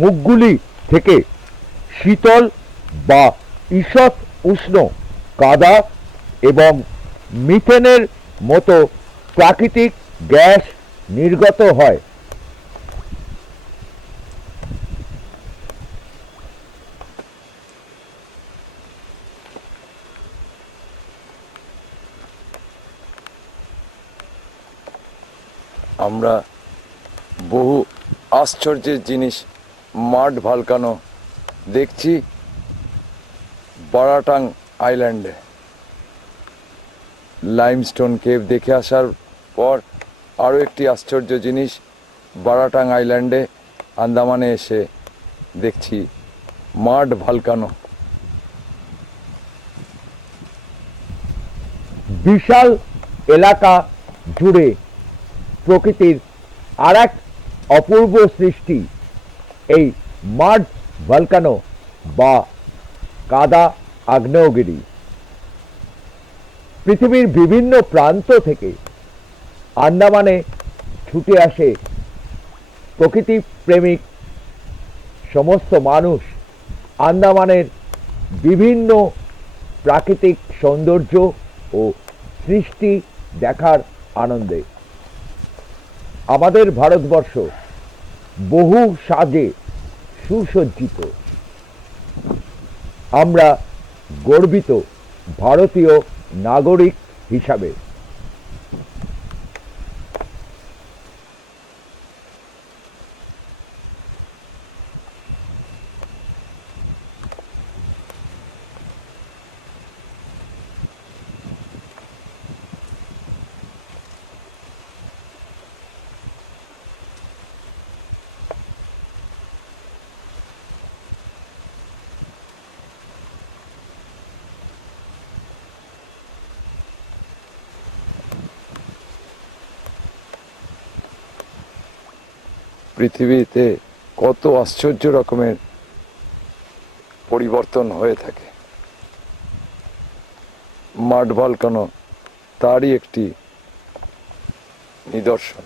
মুখগুলি থেকে শীতল বা ঈষৎ উষ্ণ কাদা এবং মিথেনের মতো প্রাকৃতিক গ্যাস নির্গত হয়। আমরা বহু আশ্চর্যের জিনিস মাড ভলকানো দেখছি বারাটাং আইল্যান্ডে। লাইমস্টোন কেভ দেখে আসার পর আরও একটি আশ্চর্য জিনিস বারাটাং আইল্যান্ডে আন্দামানে এসে দেখছি মাড ভলকানো। বিশাল এলাকা জুড়ে প্রকৃতির আর এক অপূর্ব সৃষ্টি এই মাড ভলকানো বা কাদা আগ্নেয়গিরি। পৃথিবীর বিভিন্ন প্রান্ত থেকে আন্দামানে ছুটে আসে প্রকৃতি প্রেমিক সমস্ত মানুষ আন্দামানের বিভিন্ন প্রাকৃতিক সৌন্দর্য ও সৃষ্টি দেখার আনন্দে। আমাদের ভারতবর্ষ বহু সাজে সুসজ্জিত। আমরা গর্বিত ভারতীয় নাগরিক হিসাবে। পৃথিবীতে কত আশ্চর্য রকমের পরিবর্তন হয়ে থাকে, মাড ভলকানো তারই একটি নিদর্শন।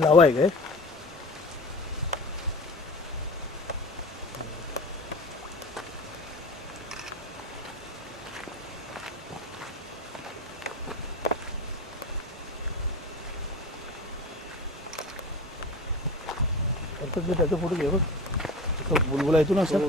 लावा है त्याचं फोटो घे बघ बुलबुला येतो ना सर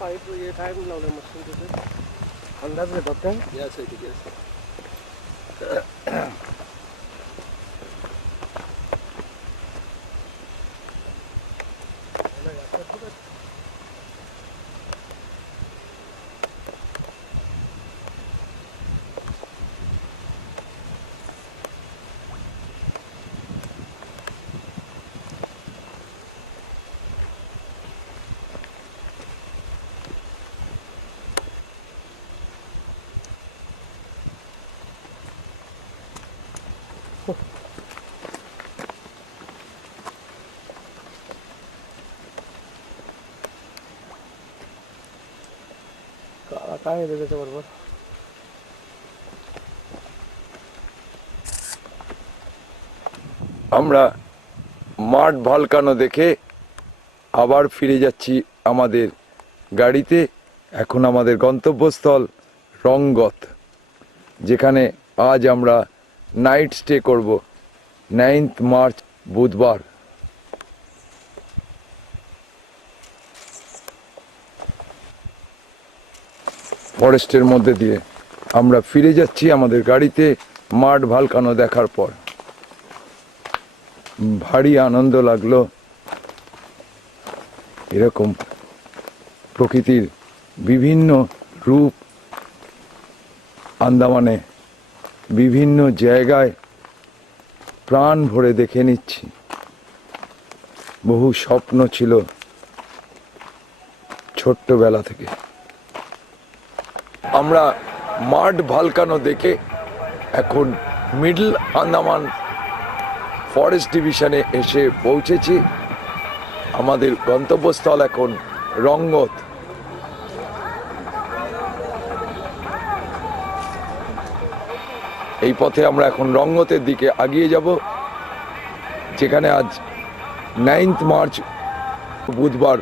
पाईप हे काय लावलं मशीन तिथे अंदाज घेतात काय गॅस आहे ते गॅस काय आहे त्याच्याबरोबर আমরা মাঠ ভালকানো দেখে আবার ফিরে যাচ্ছি আমাদের গাড়িতে। এখন আমাদের গন্তব্যস্থল রঙ্গত, যেখানে আজ আমরা নাইট স্টে করব 9 মার্চ বুধবার। ফরেস্টের মধ্যে দিয়ে আমরা ফিরে যাচ্ছি আমাদের গাড়িতে মাঠ ভালকানো দেখার পর। ভারী আনন্দ লাগলো এরকম প্রকৃতির বিভিন্ন রূপ আন্দামানে বিভিন্ন জায়গায় প্রাণ ভরে দেখে নিচ্ছি। বহু স্বপ্ন ছিল ছোট্টবেলা থেকে। আমরা মাঠ ভালকানো দেখে এখন মিডল আন্দামান ফরেস্ট ডিভিশনে এসে পৌঁছেছি। আমাদের গন্তব্যস্থল এখন রঙ্গত। এই পথে আমরা এখন রঙ্গতের দিকে এগিয়ে যাব, যেখানে আজ 9 মার্চ বুধবার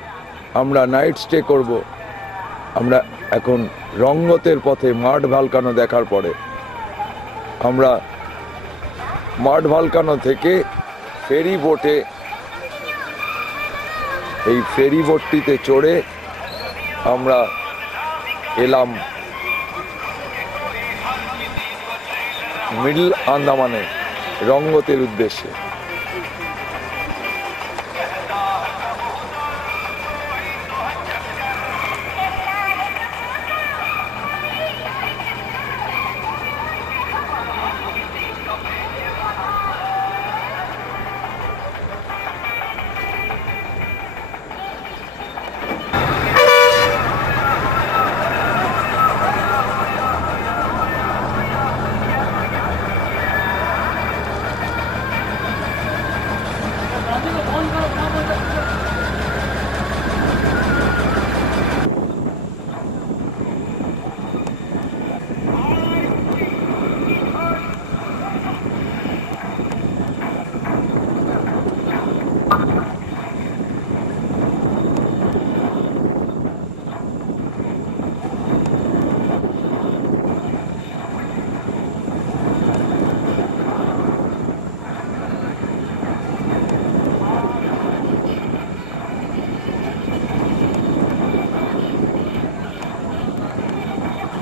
আমরা নাইট স্টে করব। আমরা এখন রঙ্গতের পথে মাঠ ভালকানো দেখার পরে আমরা মাঠ ভালকানো থেকে ফেরি বোটে, এই ফেরি বোটটিতে চড়ে আমরা এলাম মিডল আন্দামানে রঙ্গতের উদ্দেশ্যে।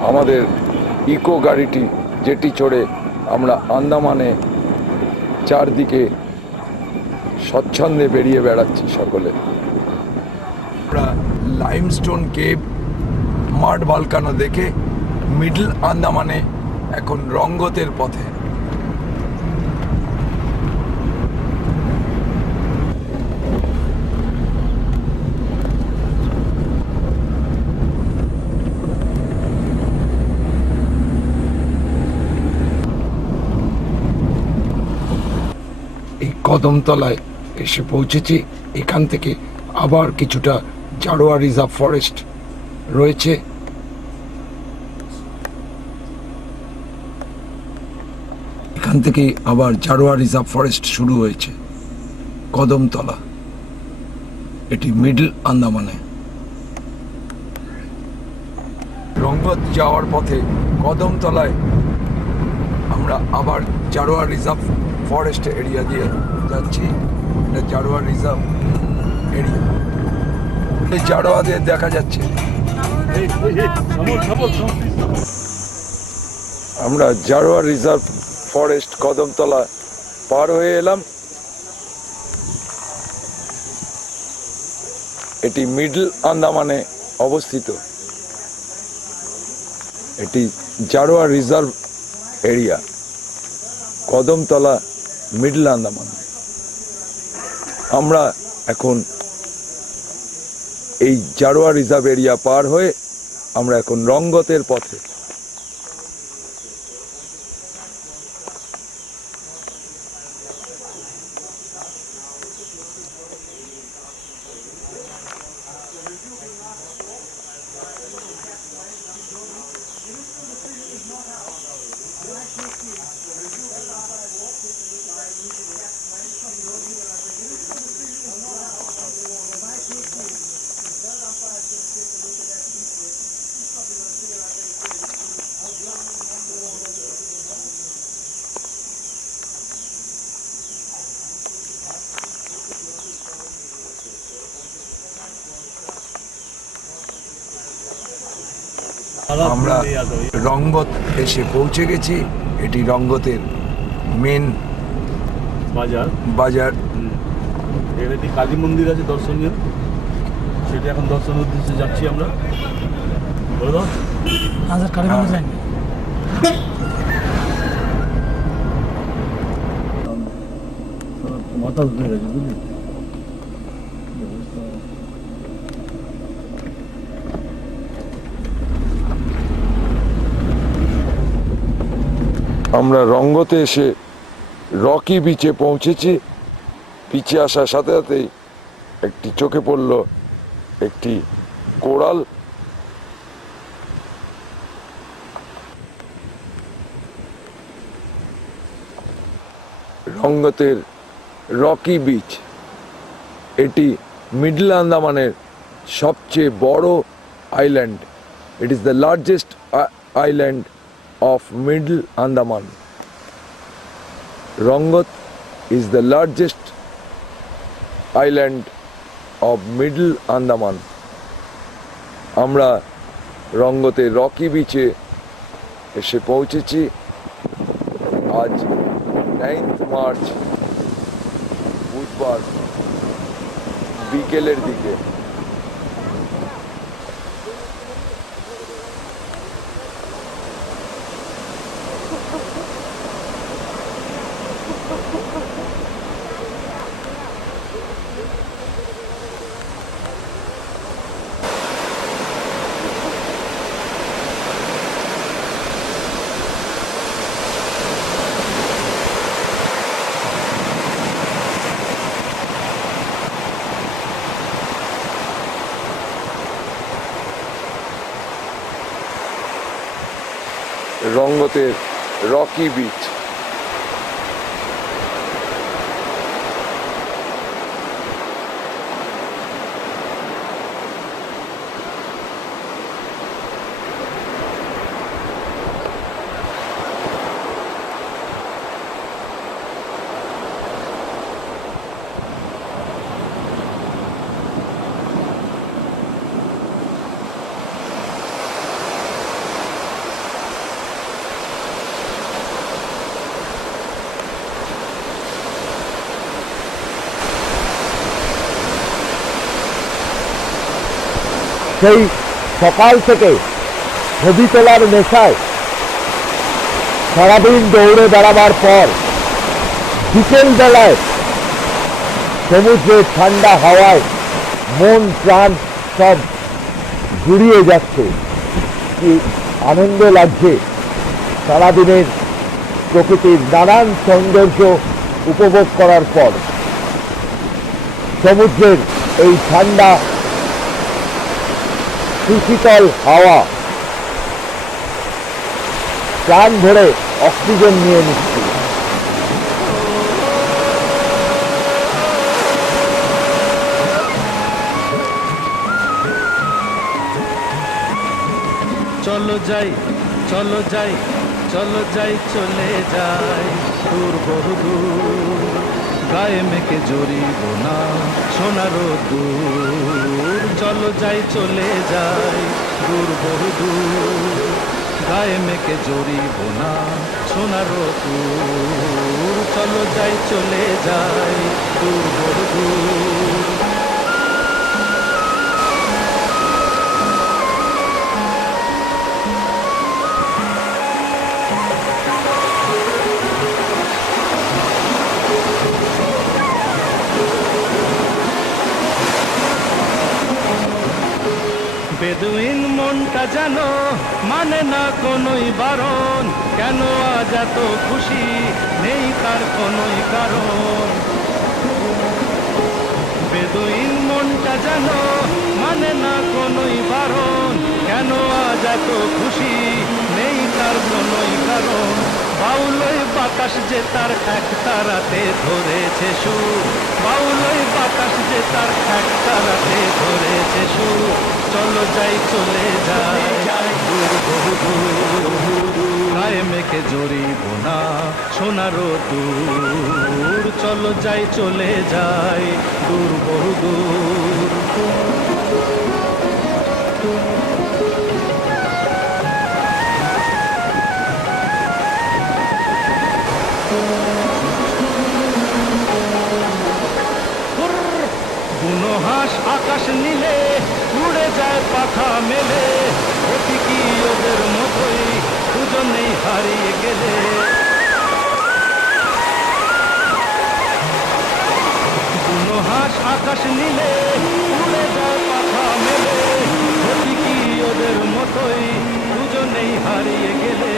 আমাদের ইকো গাড়িটি যেটি চড়ে আমরা আন্দামানে চারদিকে স্বচ্ছন্দে বেরিয়ে বেড়াচ্ছি সকলে। আমরা লাইমস্টোন কেভ, মাড ভলকানো দেখে মিডল আন্দামানে এখন রঙ্গতের পথে। এই কদমতলায় এসে পৌঁছেছি। এখান থেকে আবার কিছুটা জারোয়া রিজার্ভ ফরেস্ট রয়েছে। এখান থেকে আবার জারোয়া রিজার্ভ ফরেস্ট শুরু হয়েছে। কদমতলা, এটি মিডল আন্দামানে। রঙ্গত যাওয়ার পথে কদমতলায় আমরা আবার জারোয়া রিজার্ভ ফরেস্ট এরিয়া দিয়ে যাচ্ছি। এটা জারোয়া রিজার্ভ এরিয়া। এই জারোয়াদের দেখা যাচ্ছে। আমরা জারোয়া রিজার্ভ ফরেস্ট কদমতলা পার হয়ে এলাম। এটি মিডল আন্দামানে অবস্থিত। এটি Jarawa reserve area, Kadamtala, middle Andaman. আমরা এখন এই জারোয়া রিজার্ভ এরিয়া পার হয়ে আমরা এখন রঙ্গতের পথে। আমরা রঙ্গত এসে পৌঁছে গেছি। এটি রঙ্গতের মেন বাজার। এখানে একটি কালী মন্দির আছে দর্শনীয়, সেটা এখন দর্শনের উদ্দেশ্যে যাচ্ছি আমরা। বলে দাও। কালী মন্দির যাই মাথা উঠে গেছে, বুঝলি? আমরা রঙ্গতে এসে রকি বিচে পৌঁছেছি। বিচে আসার সাথে সাথেই একটি চোখে পড়ল একটি কোরাল। রঙ্গতের রকি বিচ, এটি মিডল আন্দামানের সবচেয়ে বড় island. It is the largest island of Middle Andaman. Rangot is the largest island of Middle Andaman. আমরা রঙ্গতে রকি বিচে এসে পৌঁছেছি। আজ 9 মার্চ, বুধবার বিকেলের দিকে। রঙ্গতের রকি বিচ। সেই সকাল থেকে ছবি তোলার নেশায় সারাদিন দৌড়ে বেড়াবার পর বিকেল বেলায় সমুদ্রের ঠান্ডা হাওয়ায় মন প্রাণ সব জুড়িয়ে যাচ্ছে। কি আনন্দ লাগছে সারাদিনের প্রকৃতির নানান সৌন্দর্য উপভোগ করার পর। সমুদ্রের এই ঠান্ডা সুশীতল হাওয়া প্রাণ ভরে অক্সিজেন নিয়ে নিচ্ছি। চলো যাই চলো যাই চলো যাই চলে যাই দূর বহু দূর, গায়ে মেখে জড়িব না সোনার দূর। চলো যাই চলে যাই দূর বহু দূর, গায়ে মেখে জড়িব না সোনার দূর। চলো যাই চলে যাই দূর বহু দূর। বেদুইন মনটা যেন মানে না কোনোই বারণ, কেন আজ এত খুশি নেই তার কোনোই কারণ। বেদুইন মনটা যেন মানে না কোনোই বারণ, কেন আজ এত খুশি নেই তার কোনোই কারণ। বাউলই বাতাস যে তার এক তারাতে ধরেছে সুর, বাউলই বাতাস যে তার এক তারাতে ধরেছে সুর। চলো যাই চলে যাই দূর বহু দূর, গায়ে মেখে জড়িব না সোনার দূর। চলো যাই চলে যাই দূর বহু দূর। বুনো হাঁস আকাশ নীলে উড়ে যায় পাখা মেলে, অতি কি ওদের মতোই দুজনেই হারিয়ে গেলে। বুনো হাঁস আকাশ নীলে উড়ে যায় পাখা মেলে, অতি কি ওদের মতোই দুজনেই হারিয়ে গেলে।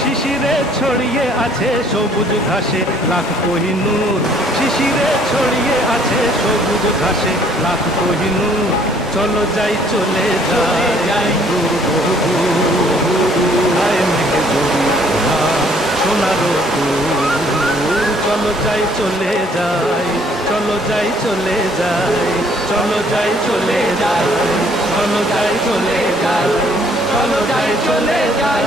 শিশিরে ছড়িয়ে আছে সবুজ ঘাসে লাখ কোহিনূর, শিশিরে ছড়িয়ে আছে সবুজ ঘাসে লাখ কোহিনূর। চলো যাই চলে যাই দূর বহু দূর, গায়ে মেঘে জড়িব না সোনার দূর। চলো যাই চলে যাই চলো যাই চলে যাই চলো যাই চলে যাই চলো যাই চলে যাই চলো যাই চলে যাই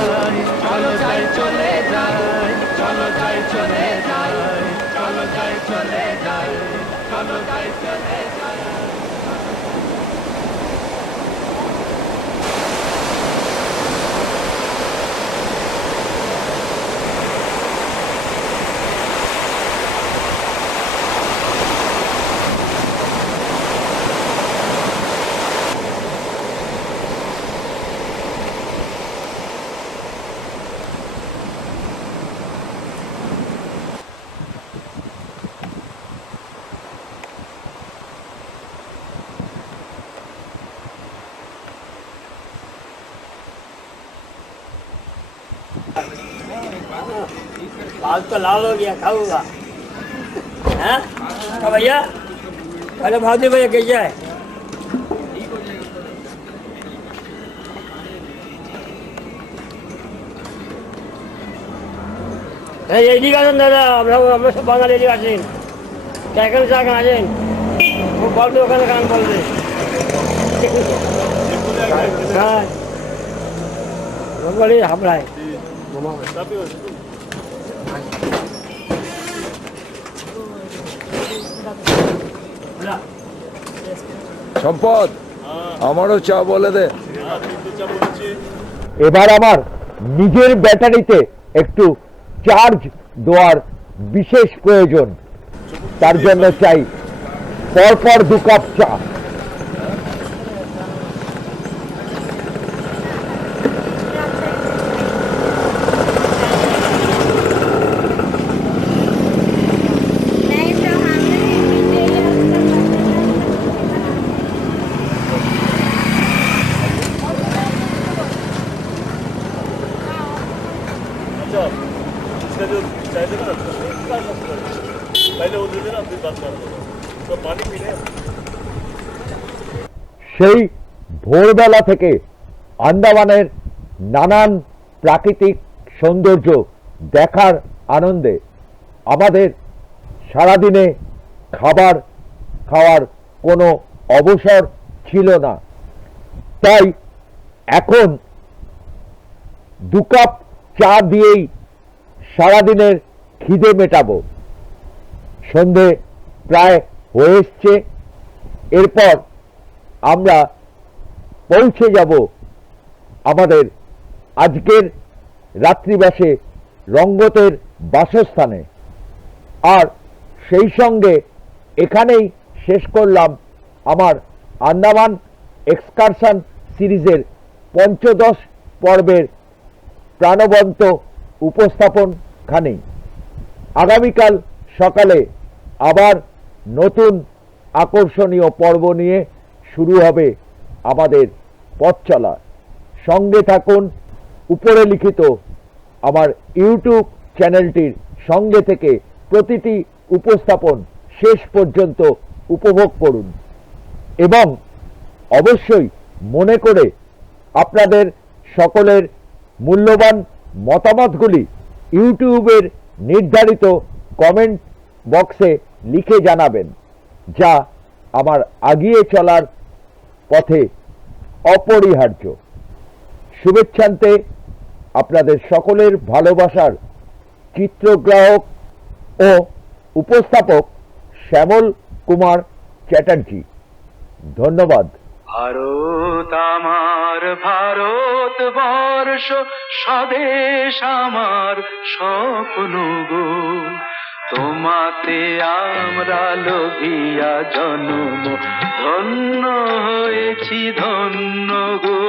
চলো যাই চলে যাই চলো যাই চলে যাই চলো যাই চলে যাই চলো যাই চলে যাই। बाल तो लाल हो गया, खाऊंगा हैं क्या भैया? अरे भाजी भैया कैसा है? यही का दादा हम लोग सब बांगा ले लिया साइकिल से आ जाए वो बोल दो काम बोल दे। हाँ बोलिए हम रहा है সম্পদ আমারও চা বলে দে। এবার আমার নিজের ব্যাটারিতে একটু চার্জ দেওয়ার বিশেষ প্রয়োজন, তার জন্য চাই পরপর 2 কাপ চা। সেই ভোরবেলা থেকে আন্দামানের নানান প্রাকৃতিক সৌন্দর্য দেখার আনন্দে আমাদের সারাদিনে খাবার খাওয়ার কোনো অবসর ছিল না। তাই এখন 2 কাপ চা দিয়েই সারাদিনের খিদে মেটাবো। সন্ধে প্রায় হয়ে এসছে, এরপর আমরা পৌঁছে যাব আমাদের আজকের রাত্রিবাসে রঙ্গতের বাসস্থানে। আর সেই সঙ্গে এখানেই শেষ করলাম আমার আন্দামান এক্সকারশন সিরিজের 15 পর্বের প্রাণবন্ত উপস্থাপনখানি। আগামীকাল সকালে আবার নতুন আকর্ষণীয় পর্ব নিয়ে শুরু হবে আমাদের পথ চলা। সঙ্গে থাকুন, উপরে লিখিত আমার ইউটিউব চ্যানেলটির সঙ্গে থেকে প্রতিটি উপস্থাপন শেষ পর্যন্ত উপভোগ করুন এবং অবশ্যই মনে করে আপনাদের সকলের মূল্যবান মতামতগুলি ইউটিউবের নির্ধারিত কমেন্ট বক্সে লিখে জানাবেন, যা আমার এগিয়ে চলার পথে অপরিহার্য। শুভেচ্ছান্তে আপনাদের সকলের ভালোবাসার চিত্রগ্রাহক ও উপস্থাপক শ্যামল কুমার চ্যাটার্জি। ধন্যবাদ। ভারত আমার ভারতবর্ষ, স্বদেশ আমার স্বপ্ন গো, তোমাতে আমরা লোভিয়া জন্ম, ধন্য হয়েছি ধন্য গো।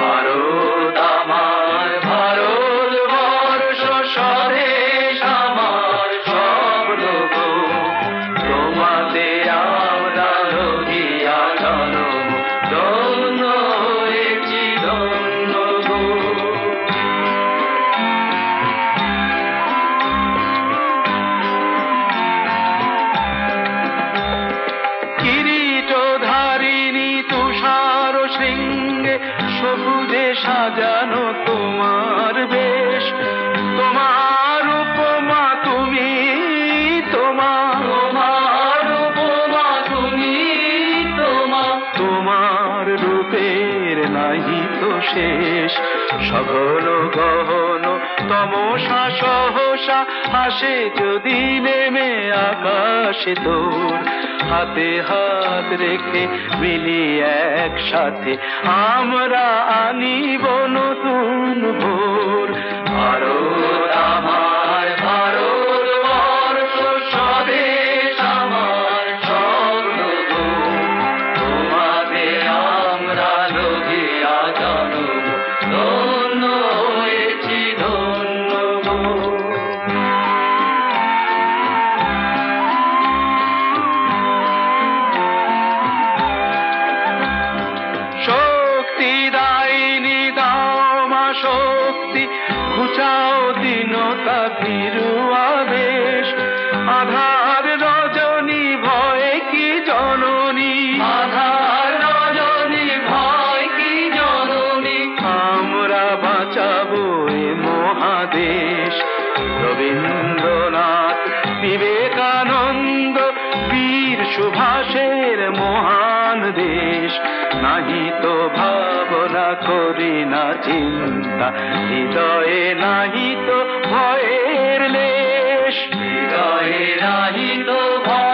ভারত আমার ভারতবর্ষ, স্বদেশ আমার স্বপ্ন গো, তোমাতে আমরা লোভিয়া জন্ম, ধন্য হয়েছি ধন্য গো। কিরীটধারিণী তুষার শৃঙ্গে, সবুজে সাজানো তোমার বেশ, তোমার উপমা তুমি, তোমার উপমা তুমি, তোমার রূপের নাহি তো শেষ। সঘন গহন তমসা সহসা আসে যদি নেমে আকাশে তোর, হাতে হাত রেখে মিলি একসাথে আমরা আনিব নতুন ভোর। ভারত আমার ভারতবর্ষ, স্বদেশ আমার স্বপ্ন গো, তোমাতে আমরা লোভিয়া জন্ম, ধন্য হয়েছি ধন্য গো। শক্তি দায়িনী দাও মা শক্তি, ঘুচাও দীনতা ভীরু আবেশ। আধার রজনী ভয় কি জননী, আধার রজনী ভয় কি জননী, আমরা বাঁচাবো এ মহাদেশ। রবীন্দ্রনাথ, বিবেকানন্দ, বীর সুভাষের মহান দেশ। নাহি তো ভাবনা করি না চিন্তা, হৃদয়ে নাহি তো ভয়ের লেশ, হৃদয়ে নাহি তো ভয়।